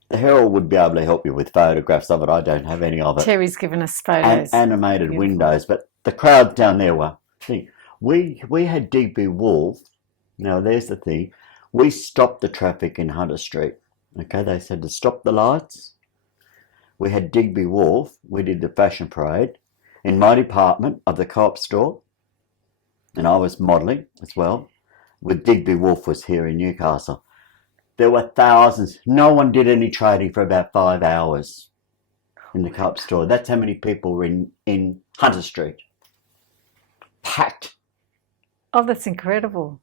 The Herald would be able to help you with photographs of it. I don't have any of it. Terry's given us photos. Animated windows, but the crowds down there were... See, we had Digby Wolf. Now, there's the thing. We stopped the traffic in Hunter Street. Okay, they said to stop the lights. We had Digby Wolf. We did the fashion parade in my department of the Co-op store. And I was modelling as well. With Digby Wolf was here in Newcastle. There were thousands. No one did any trading for about 5 hours in the Co-op store. That's how many people were in Hunter Street. Packed. Oh, that's incredible.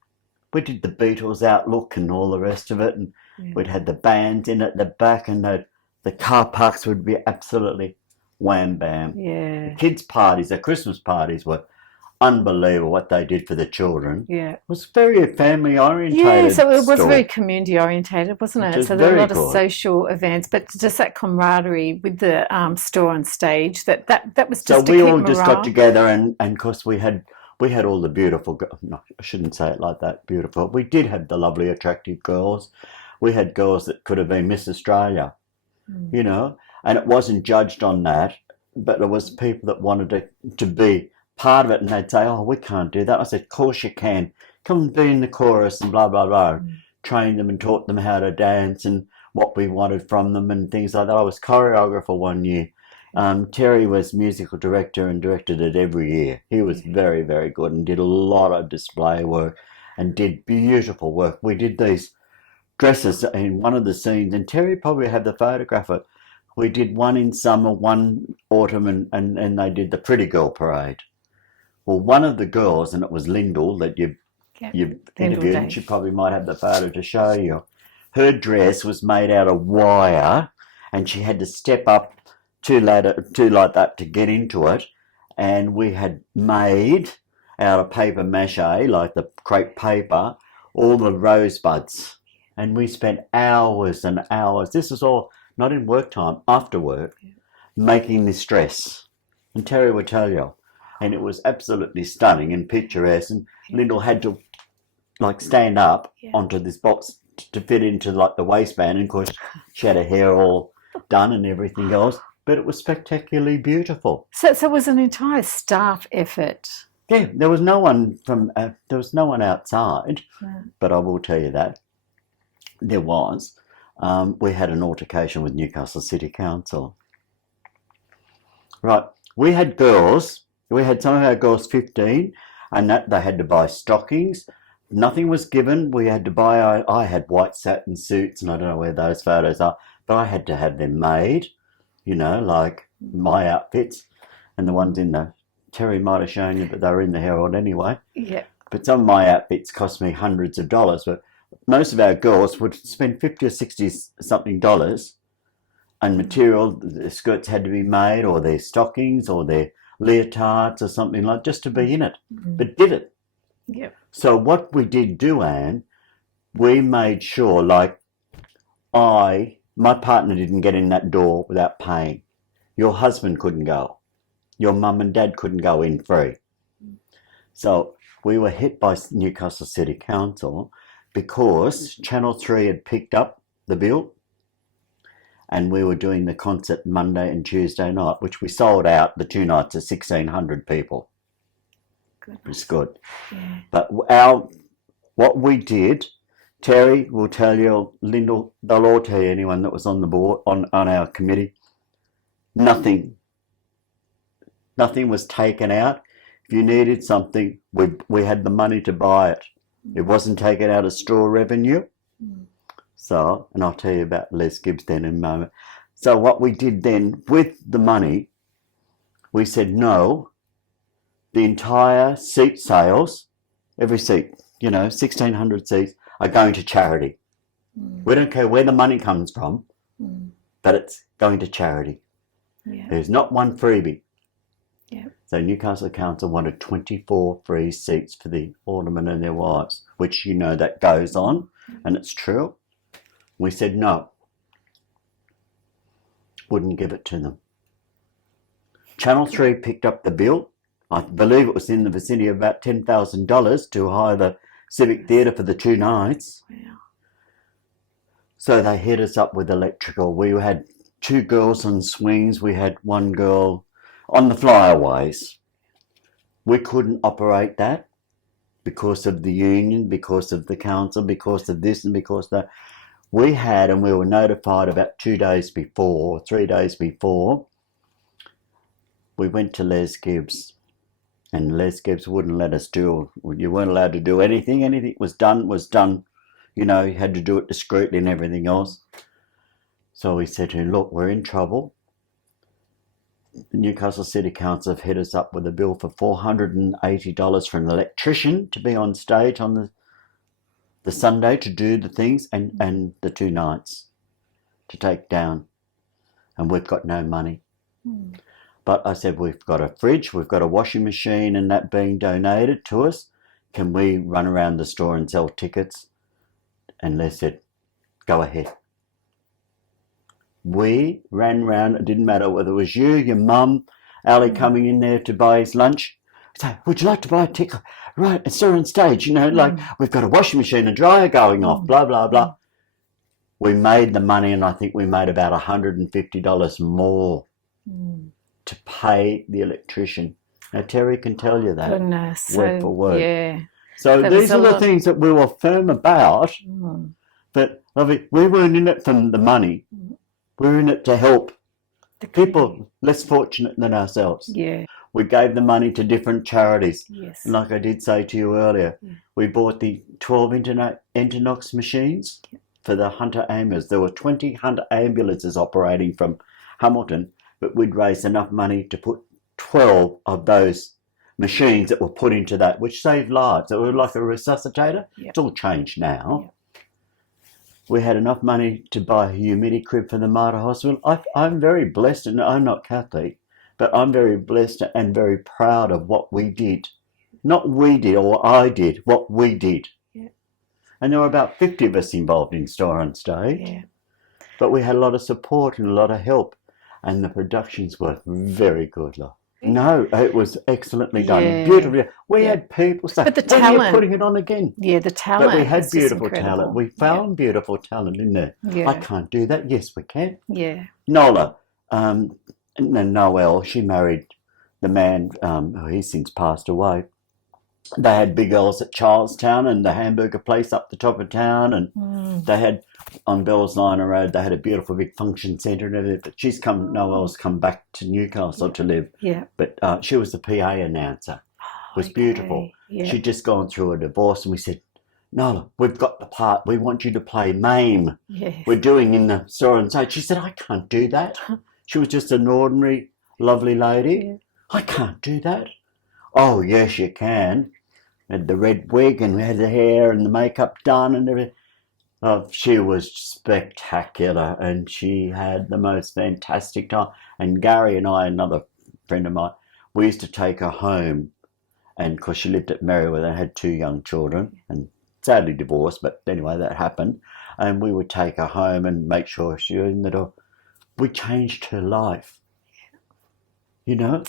We did the Beatles Outlook and all the rest of it, and we'd had the bands in at the back, and the car parks would be absolutely wham bam. Yeah. The kids' parties, the Christmas parties were unbelievable what they did for the children. Yeah. It was very family orientated. Yeah, so it was very community oriented, wasn't it? So there were a lot of good. Social events, but just that camaraderie with the store on stage, that was just so to we keep all morale. just got together, and of course we had all the beautiful, no, I shouldn't say it like that, beautiful. We did have the lovely, attractive girls. We had girls that could have been Miss Australia, you know, and it wasn't judged on that, but it was people that wanted to be part of it, and they'd say, oh, we can't do that. I said, of course you can. Come and be in the chorus and blah, blah, blah. Trained them and taught them how to dance and what we wanted from them and things like that. I was choreographer one year. Terry was musical director and directed it every year. He was very, very good and did a lot of display work and did beautiful work. We did these dresses in one of the scenes, and Terry probably had the photograph of it. We did one in summer, one autumn, and they did the Pretty Girl Parade. Well, one of the girls, and it was Lyndall that you interviewed, and she probably might have the photo to show you. Her dress was made out of wire, and she had to step up two like that to get into it. And we had made out of paper mache, like the crepe paper, all the rosebuds. And we spent hours and hours. This was all not in work time, after work, making this dress. And Terry would tell you. And it was absolutely stunning and picturesque. And Lyndall had to like stand up onto this box to fit into like the waistband. And of course, she had her hair all done and everything else. But it was spectacularly beautiful. So it was an entire staff effort. Yeah, there was no one outside. But I will tell you that there was. We had an altercation with Newcastle City Council. Right, we had girls. We had some of our girls 15, and that they had to buy stockings. Nothing was given. We had to buy. I had white satin suits, and I don't know where those photos are, but I had to have them made. You know, like my outfits, and the ones in the Terry might have shown you, but they were in the Herald anyway. Yeah. But some of my outfits cost me hundreds of dollars, but most of our girls would spend $50 or $60 something dollars, and material. The skirts had to be made, or their stockings, or their leotards, or something like, just to be in it. But did it. Yeah. So what we did do, Anne, we made sure, like, I My partner didn't get in that door without paying. Your husband couldn't go. Your mum and dad couldn't go in free. So we were hit by Newcastle City Council because Channel 3 had picked up the bill, and we were doing the concert Monday and Tuesday night, which we sold out the 2 nights to 1,600 people. Goodness. It was good. Yeah. But what we did, Terry will tell you, Lyndall, they'll all tell you, anyone that was on the board, on our committee, nothing was taken out. If you needed something, we had the money to buy it. It wasn't taken out of store revenue. So, and I'll tell you about Les Gibbs then in a moment. So what we did then with the money, we said no, the entire seat sales, every seat, 1,600 seats, are going to charity. We don't care where the money comes from, but it's going to charity. Yeah. There's not one freebie. Yeah. So Newcastle Council wanted 24 free seats for the aldermen and their wives, which that goes on, and it's true. We said no. Wouldn't give it to them. Channel 3 picked up the bill. I believe it was in the vicinity of about $10,000 to hire the Civic Theatre for the 2 nights. Wow. So they hit us up with electrical. We had 2 girls on swings. We had 1 girl on the flyaways. We couldn't operate that because of the union, because of the council, because of this and because of that. We had, and we were notified about 2 days before, 3 days before, we went to Les Gibbs, and Les Gibbs wouldn't let us do, you weren't allowed to do anything. Anything was done. You had to do it discreetly and everything else. So we said to him, look, we're in trouble. The Newcastle City Council have hit us up with a bill for $480 for an electrician to be on stage on the Sunday to do the things and the 2 nights to take down. And we've got no money. But I said, we've got a fridge, we've got a washing machine and that being donated to us. Can we run around the store and sell tickets? And Les said, go ahead. We ran around, it didn't matter whether it was you, your mum, Ali coming in there to buy his lunch. So, would you like to buy a ticket? Right, it's still on stage, like we've got a washing machine and dryer going off, blah, blah, blah. We made the money, and I think we made about $150 more to pay the electrician. Now, Terry can tell you that. Goodness. Word for word. Yeah. So these are the things that we were firm about, but we weren't in it from the money. We were in it to help the people less fortunate than ourselves. Yeah. We gave the money to different charities. Yes. And like I did say to you earlier, we bought the 12 Internox machines for the Hunter ambulance. There were 20 Hunter ambulances operating from Hamilton, but we'd raised enough money to put 12 of those machines that were put into that, which saved lives. It was like a resuscitator. Yep. It's all changed now. Yep. We had enough money to buy a humidity crib for the Mater Hospital. I'm very blessed, and I'm not Catholic, but I'm very blessed and very proud of what we did. Not we did or I did, what we did. Yeah. And there were about 50 of us involved in Store on Stage. Yeah. But we had a lot of support and a lot of help, and the productions were very good, love. No, it was excellently done. Yeah. Beautifully. We had people say, but the talent, when are you putting it on again? Yeah, the talent. But we had beautiful talent. We found beautiful talent in there. Yeah. I can't do that. Yes, we can. Yeah. Nola, and Noelle, she married the man, he's since passed away. They had Big L's at Charlestown and the hamburger place up the top of town, and they had on Bells Liner Road, they had a beautiful big function centre and everything. But Noelle's come back to Newcastle to live. Yeah. But she was the PA announcer. It was beautiful. Yeah. She'd just gone through a divorce, and we said, Nola, we've got the part. We want you to play Mame. Yes. We're doing in the Store and Stage. She said, I can't do that. She was just an ordinary, lovely lady. Yeah. I can't do that. Oh, yes, you can. Had the red wig and we had the hair and the makeup done and everything. Oh, she was spectacular, and she had the most fantastic time. And Gary and I, another friend of mine, we used to take her home, and because she lived at Merriweather and had 2 young children and sadly divorced, but anyway, that happened. and we would take her home and make sure she was in the door. We changed her life, you know.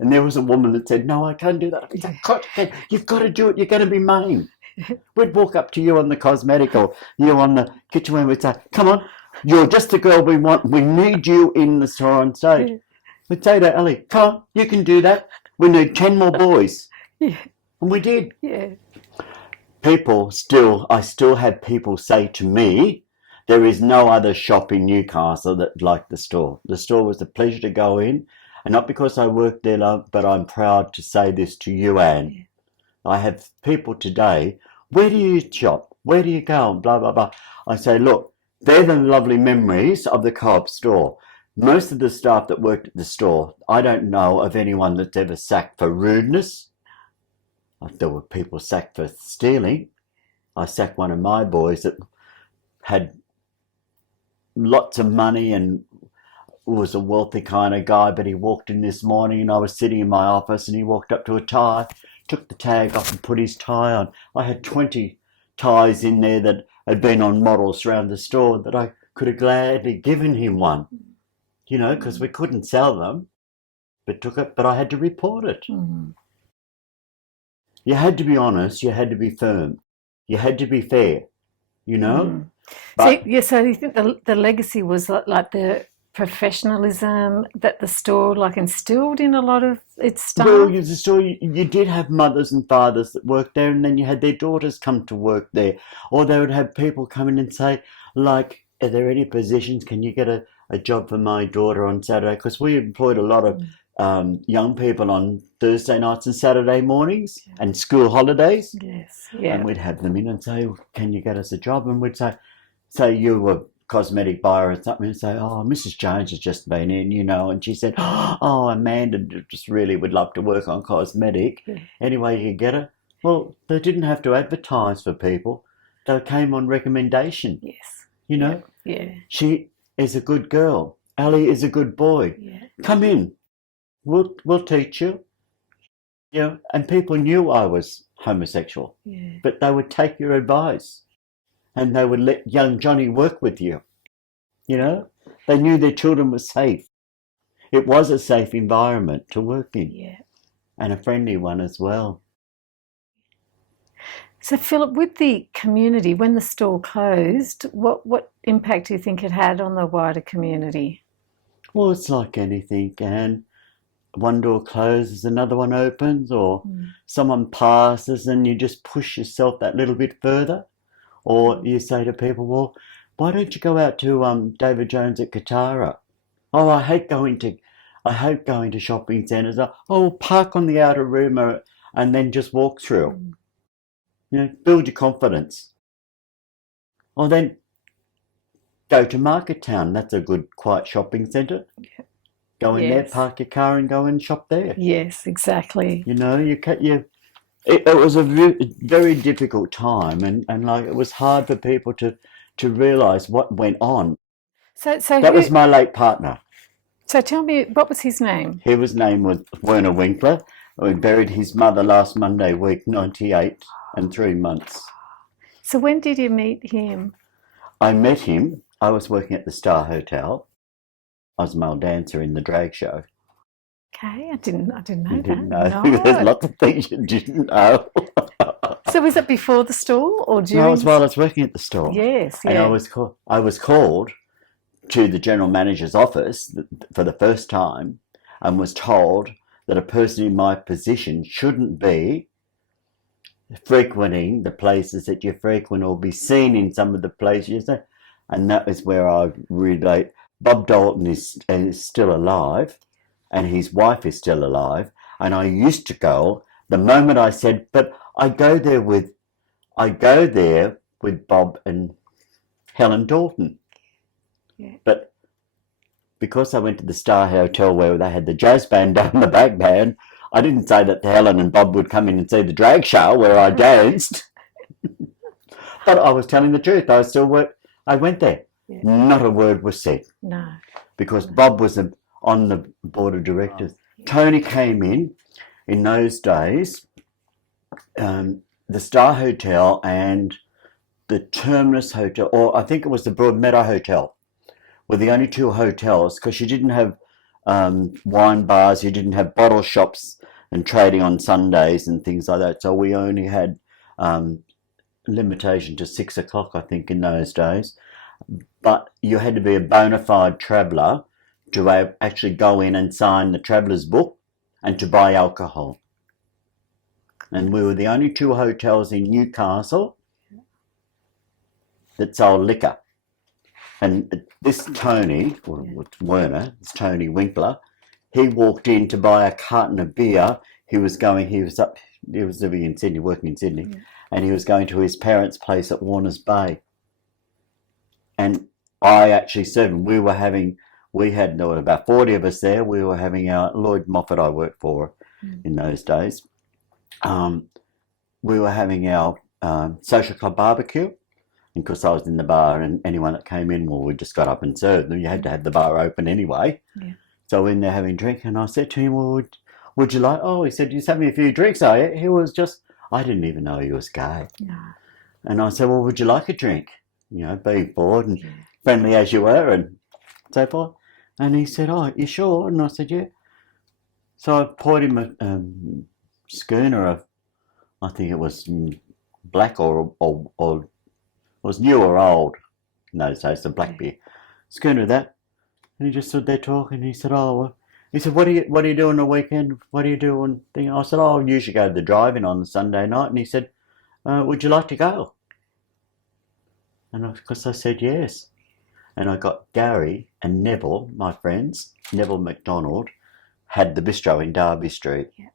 And there was a woman that said, "No, I can't do that." I said, "God, you've got to do it. You're going to be maimed." We'd walk up to you on the cosmetic or you on the kitchenware and we'd say, "Come on, you're just the girl we want. We need you in the store on stage." We'd say to Ellie, "Come on, you can do that. We need 10 more boys." Yeah. And we did. Yeah. I still have people say to me, there is no other shop in Newcastle that like the store. The store was a pleasure to go in. And not because I worked there, but I'm proud to say this to you, Anne. Yeah. I have people today, "Where do you shop? Where do you go?" And blah, blah, blah. I say, look, they're the lovely memories of the Co-op store. Most of the staff that worked at the store, I don't know of anyone that's ever sacked for rudeness. There were people sacked for stealing. I sacked one of my boys that had lots of money and was a wealthy kind of guy, but he walked in this morning and I was sitting in my office and he walked up to a tie, took the tag off and put his tie on. I had 20 ties in there that had been on models around the store that I could have gladly given him one, you know, because we couldn't sell them, but I had to report it. Mm-hmm. You had to be honest, you had to be firm, you had to be fair, you know. Mm. But, so you think the legacy was like the professionalism that the store like instilled in a lot of its staff? Well, the store, you did have mothers and fathers that worked there, and then you had their daughters come to work there, or they would have people come in and say, like, "Are there any positions? Can you get a job for my daughter on Saturday?" Because we employed a lot of young people on Thursday nights and Saturday mornings and school holidays. Yes, yeah. And we'd have them in and say, "Can you get us a job?" And we'd say you were cosmetic buyer or something, and say, "Oh, Mrs. Jones has just been in, you know," and she said, "Oh, Amanda just really would love to work on cosmetic. Anyway, you get her." Well, they didn't have to advertise for people. They came on recommendation. Yes. You know? Yeah. She is a good girl. Ali is a good boy. Yeah. Come in. We'll teach you. You know, and people knew I was homosexual. Yeah. But they would take your advice. And they would let young Johnny work with you, you know. They knew their children were safe. It was a safe environment to work in. Yeah. And a friendly one as well. So, Phillip, with the community, when the store closed, what impact do you think it had on the wider community? Well, it's like anything, and one door closes, another one opens, or someone passes and you just push yourself that little bit further. Or you say to people, "Well, why don't you go out to David Jones at Katara?" "Oh, I hate going to shopping centres." "Oh, park on the outer rim and then just walk through." You know, build your confidence. Or then go to Market Town. That's a good, quiet shopping centre. Yeah. Go in there, park your car, and go and shop there. Yes, exactly. You know, It was a very difficult time, and like it was hard for people to realise what went on. So that was my late partner. So tell me, what was his name? His name was Werner Winkler. We buried his mother last Monday week, 98 and 3 months. So when did you meet him? I met him. I was working at the Star Hotel. I was a male dancer in the drag show. Okay, I didn't know you that. Didn't know. No. There's lots of things you didn't know. So was it before the store or during? No, it was while I was working at the store. Yes, yeah. And I was called to the general manager's office for the first time and was told that a person in my position shouldn't be frequenting the places that you frequent or be seen in some of the places. And that is where I relate. Bob Dalton is still alive, and his wife is still alive. And I used to go, the moment I said, but I go there with Bob and Helen Dalton. Yeah. But because I went to the Star Hotel where they had the jazz band down the back band, I didn't say that Helen and Bob would come in and see the drag show where I danced. But I was telling the truth. I went there. Yeah. Not a word was said. No. Because Bob was on the board of directors. Oh, yeah. Tony came in those days, the Star Hotel and the Terminus Hotel, or I think it was the Broadmeadow Hotel, were the only two hotels, because you didn't have wine bars, you didn't have bottle shops and trading on Sundays and things like that. So we only had limitation to 6 o'clock, I think, in those days. But you had to be a bona fide traveller to actually go in and sign the traveller's book and to buy alcohol. And we were the only two hotels in Newcastle that sold liquor. And this Tony, or Werner, this Tony Winkler, he walked in to buy a carton of beer. He was living in Sydney, working in Sydney, and he was going to his parents' place at Warners Bay. And I actually served him. There were about 40 of us there. We were having our, Lloyd Moffat I worked for in those days. We were having our social club barbecue. And because I was in the bar, and anyone that came in, well, we just got up and served them. You had to have the bar open anyway. Yeah. So in there having a drink, and I said to him, well, would you like, he said, you're having a few drinks, are you? He was just, I didn't even know he was gay. Yeah. And I said, well, would you like a drink? Being forward and friendly as you were and so forth. And he said, you sure? And I said, yeah. So I poured him a schooner of, I think it was black or was new or old in those days, the black beer. Schooner of that. And he just stood there talking. He said, he said, what do you do on the weekend? What do you do on thing? I said, I usually go to the drive-in on the Sunday night. And he said, would you like to go? And of course I said yes. And I got Gary and Neville, my friends, Neville McDonald, had the bistro in Derby Street. Yeah.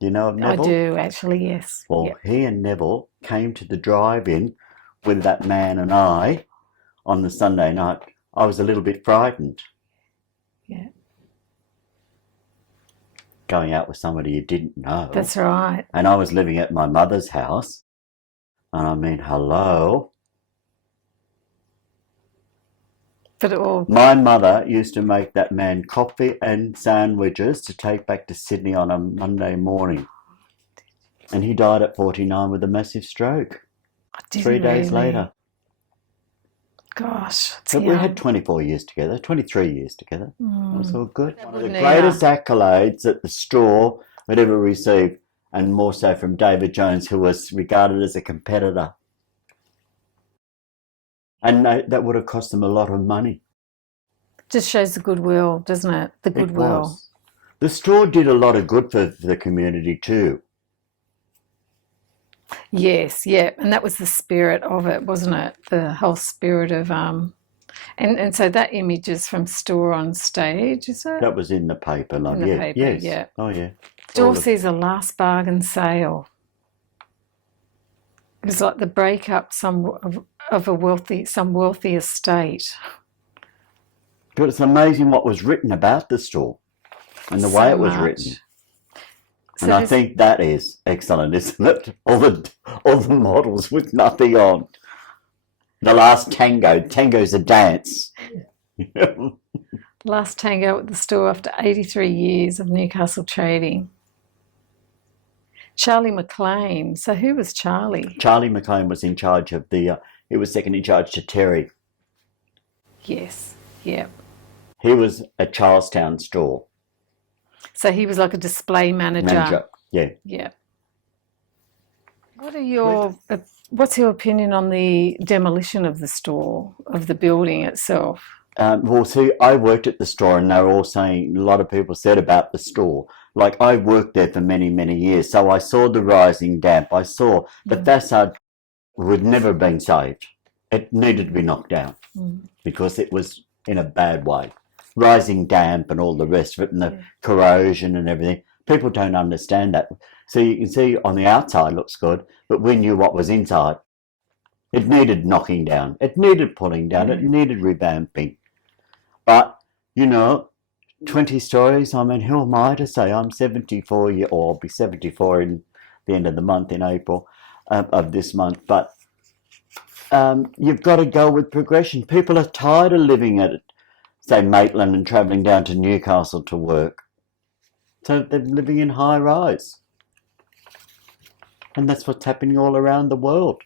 Do you know of Neville? I do, actually, yes. Well, he and Neville came to the drive-in with that man and I on the Sunday night. I was a little bit frightened. Yeah. Going out with somebody you didn't know. That's right. And I was living at my mother's house. And I mean, hello. But my mother used to make that man coffee and sandwiches to take back to Sydney on a Monday morning. And he died at 49 with a massive stroke. 3 days later. Gosh. But we had 24 years together, 23 years together. It was all good. One of the greatest accolades that the store would ever receive, and more so from David Jones, who was regarded as a competitor. And that would have cost them a lot of money. Just shows the goodwill, doesn't it? The goodwill. It was. The store did a lot of good for the community too. Yes, yeah, and that was the spirit of it, wasn't it? The whole spirit of and so that image is from Store on Stage, is it? That was in the paper, love. In the paper, yes. Yeah. Oh yeah. Store sees a last bargain sale. It was like the breakup of a wealthy estate. But it's amazing what was written about the store and the way it was written. So and I think that is excellent, isn't it? All the models with nothing on. The last tango. Tango's a dance. Last tango at the store after 83 years of Newcastle trading. Charlie McLean. So who was Charlie? Charlie McLean was in charge of he was second in charge to Terry. Yes, yeah. He was a Charlestown store. So he was like a display manager. Yeah. Yeah. What's your opinion on the demolition of the store, of the building itself? Well, see, I worked at the store, and they were all saying, a lot of people said about the store. Like, I worked there for many, many years, so I saw the rising damp. I saw the facade would never have been saved. It needed to be knocked down because it was in a bad way. Rising damp and all the rest of it, and the corrosion and everything. People don't understand that. So you can see on the outside looks good, but we knew what was inside. It needed knocking down. It needed pulling down. It needed revamping. But, 20 stories, I mean, who am I to say? I'm 74 I'll be 74 in the end of the month, in April of this month. But you've got to go with progression. People are tired of living at, say, Maitland and travelling down to Newcastle to work. So they're living in high rise. And that's what's happening all around the world.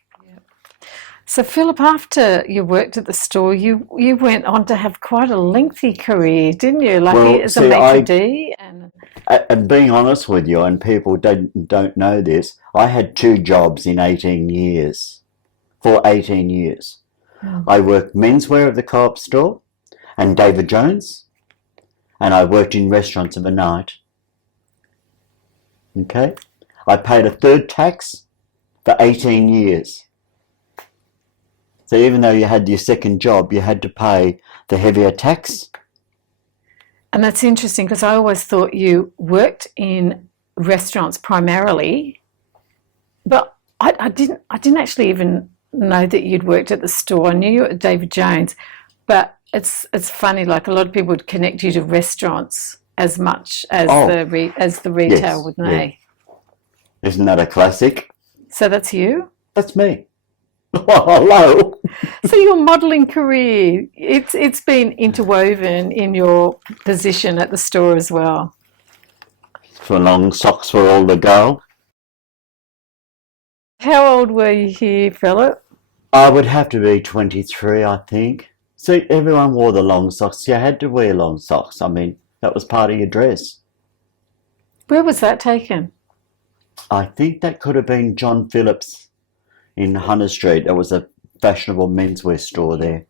So, Philip, after you worked at the store, you went on to have quite a lengthy career, didn't you? Like Well, as a see, maitre d', and and being honest with you, and people don't know this, I had two jobs in 18 years. For 18 years. I worked menswear at the Co-op store and David Jones, and I worked in restaurants of a night. Okay? I paid a third tax for 18 years. So even though you had your second job, you had to pay the heavier tax. and that's interesting because I always thought you worked in restaurants primarily, but I didn't actually even know that you'd worked at the store. I knew you were at David Jones, but it's funny. Like a lot of people would connect you to restaurants as much as the retail, Yes, wouldn't yeah. they? Isn't that a classic? So that's you. That's me. Hello. So your modelling career, it's been interwoven in your position at the store as well. For long socks for all the go. How old were you here, Philip? I would have to be 23, I think. See, everyone wore the long socks. You had to wear long socks. I mean, that was part of your dress. Where was that taken? I think that could have been John Phillips in Hunter Street. There was a fashionable menswear store there.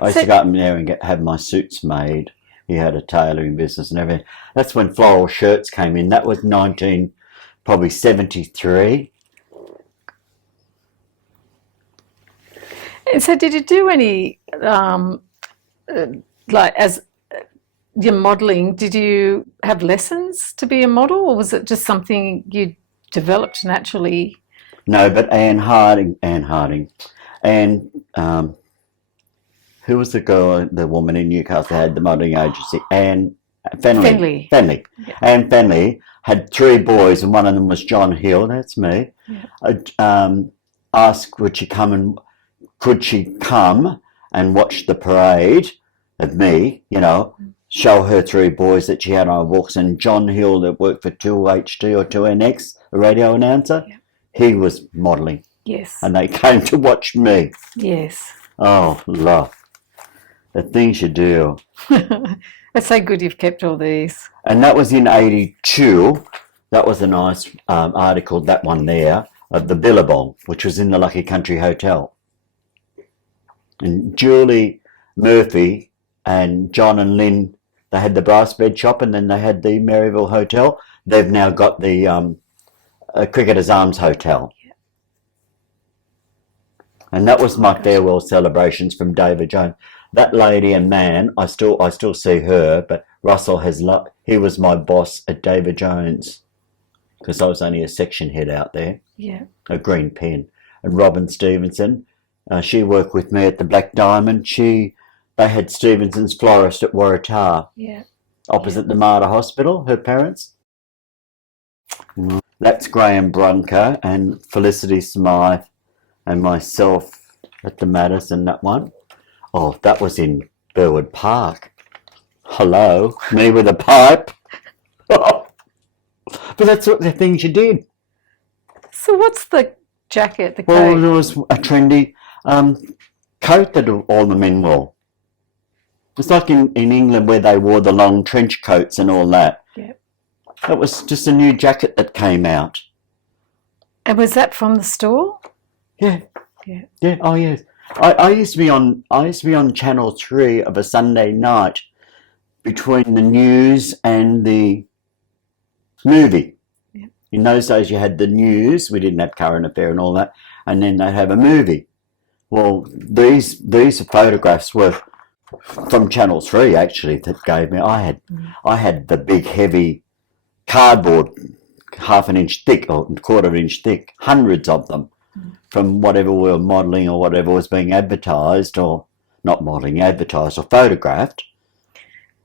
I used to go up there and have my suits made. He had a tailoring business and everything. That's when floral shirts came in. That was 1973. And so did you do any, like as your modelling, did you have lessons to be a model or was it just something you developed naturally? No, but Anne Harding, and who was the woman in Newcastle had the modelling agency? Anne Fenley. Yeah. Anne Fenley had three boys, and one of them was John Hill. That's me. Yeah. Asked could she come and watch the parade of me? Show her three boys that she had on her books, and John Hill that worked for 2HT or 2NX, the radio announcer. Yeah. He was modelling. Yes. And they came to watch me. Yes. Oh, love. The things you do. That's so good you've kept all these. And that was in 82. That was a nice article, that one there, of the Billabong, which was in the Lucky Country Hotel. And Julie Murphy and John and Lynn, they had the Brass Bed Shop and then they had the Maryville Hotel. They've now got the Cricketer's Arms Hotel. And that was my farewell celebrations from David Jones. That lady and man, I still see her, but Russell he was my boss at David Jones because I was only a section head out there. Yeah. A green pen. And Robin Stevenson, she worked with me at the Black Diamond. They had Stevenson's florist at Waratah. Yeah. Opposite the Mater Hospital, her parents. That's Graham Brunker and Felicity Smythe and myself at the Madison, that one. Oh, that was in Burwood Park. Hello, me with a pipe. But that's what the things you did. So what's the jacket, the coat? Well, there was a trendy coat that all the men wore. It's like in England where they wore the long trench coats and all that. Yeah. That was just a new jacket that came out. And was that from the store? Yeah. Yeah. Yeah. Oh, yes. I used to be on Channel 3 of a Sunday night between the news and the movie. Yeah. In those days, you had the news. We didn't have current affair and all that, and then they'd have a movie. Well, these photographs were from Channel 3 actually that gave me. I had the big heavy cardboard, half an inch thick or quarter of an inch thick, hundreds of them. From whatever we were modelling or whatever was being advertised, or not modelling, advertised or photographed.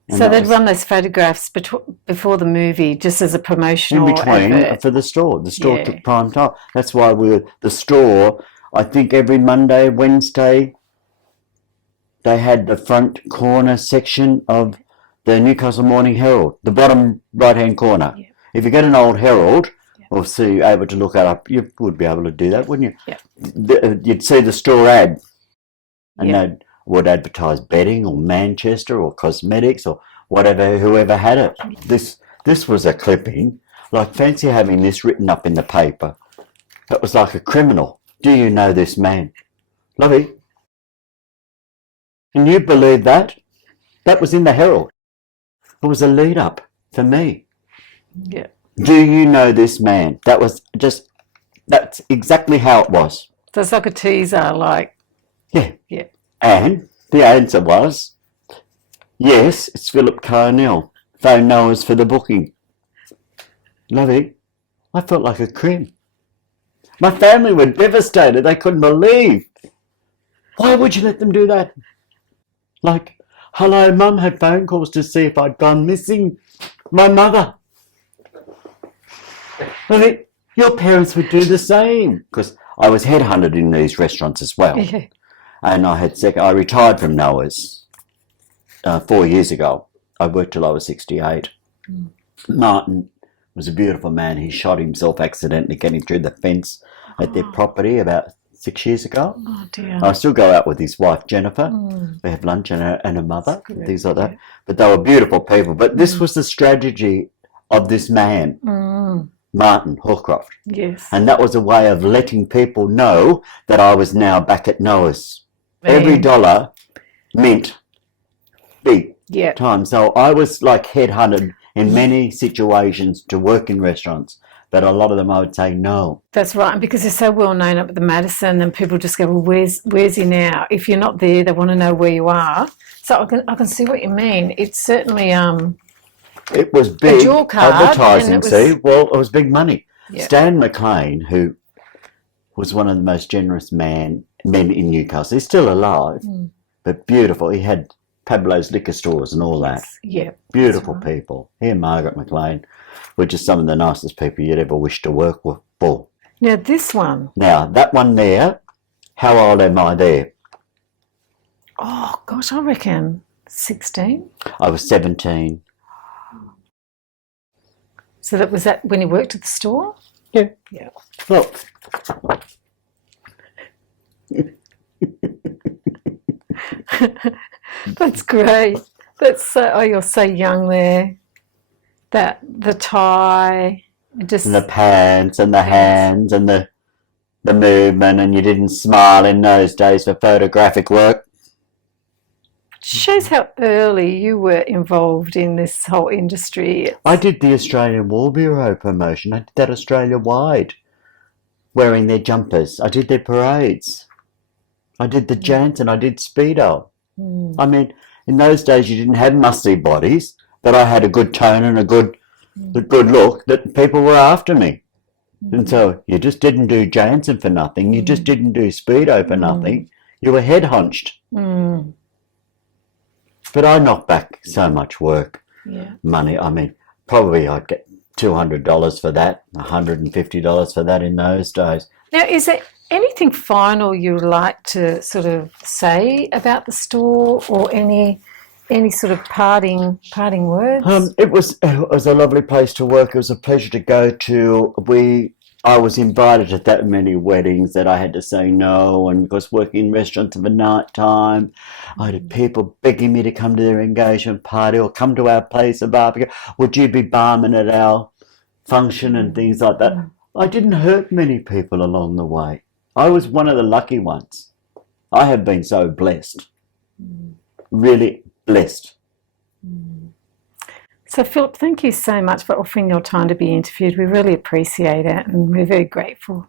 And so they'd run those photographs before the movie just as a promotional in between advert. For the store. The store took prime time. That's why the store, I think every Monday, Wednesday, they had the front corner section of the Newcastle Morning Herald, the bottom right-hand corner. Yeah. If you get an old Herald, Yeah. or see able to look it up. You would be able to do that, wouldn't you? Yeah. You'd see the store ad, and Yeah. they would advertise bedding or Manchester or cosmetics or whatever, whoever had it. This was a clipping. Like, fancy having this written up in the paper. It was like a criminal. Do you know this man? Lovey, can you believe that? That was in the Herald. It was a lead up for me. Yeah. Do you know this man? That's exactly how it was. So it's like a teaser, like. Yeah. Yeah. And the answer was, yes, it's Phillip Carnell. Phone Noah's for the booking. Lovey, I felt like a crim. My family were devastated. They couldn't believe. Why would you let them do that? Like, hello, Mum had phone calls to see if I'd gone missing. My mother. I mean, your parents would do the same. Because I was headhunted in these restaurants as well. Yeah. And I retired from Noah's 4 years ago. I worked till I was 68. Martin was a beautiful man. He shot himself accidentally getting through the fence at their property about 6 years ago. Oh dear. I still go out with his wife Jennifer. We have lunch and a mother and things like that. But they were beautiful people. But this was the strategy of this man, Martin Hawcroft. Yes. And that was a way of letting people know that I was now back at Noah's. Every dollar meant big time. So I was like headhunted in many situations to work in restaurants, but a lot of them I would say no. That's right, and because they're so well known up at the Madison, and people just go, well, where's he now? If you're not there, they want to know where you are. So I can see what you mean. It's certainly it was big dual card, advertising. and it was big money. Yeah. Stan McLean, who was one of the most generous men in Newcastle, he's still alive, but beautiful. He had Pablo's liquor stores and all that. Yeah. Beautiful people. He and Margaret McLean were just some of the nicest people you'd ever wish to work for. Now this one. Now, that one there, how old am I there? Oh, gosh, I reckon 16. I was 17. So that was that when you worked at the store? Yeah. Yeah. Well, That's great. That's so, you're so young there. That the tie, just and the pants and the hands and the movement, and you didn't smile in those days for photographic work. shows how early you were involved in this whole industry. I did the Australian War Bureau promotion. I did that Australia-wide, wearing their jumpers. I did their parades. I did the Jansen. I did Speedo. I mean, in those days you didn't have musty bodies, but I had a good tone and a good look that people were after me. And so you just didn't do Jansen for nothing. You just didn't do Speedo for nothing. You were head hunched. But I knocked back so much work, money. I mean, probably I'd get $200 for that, $150 for that in those days. Now, is there anything final you'd like to sort of say about the store, or any sort of parting words? It was a lovely place to work. It was a pleasure to go to. I was invited to that many weddings that I had to say no, and because working in restaurants at night time, I had people begging me to come to their engagement party or come to our place of barbecue. Would you be barman at our function and things like that? I didn't hurt many people along the way. I was one of the lucky ones. I have been so blessed, really blessed. So, Phillip, thank you so much for offering your time to be interviewed. We really appreciate it, and we're very grateful.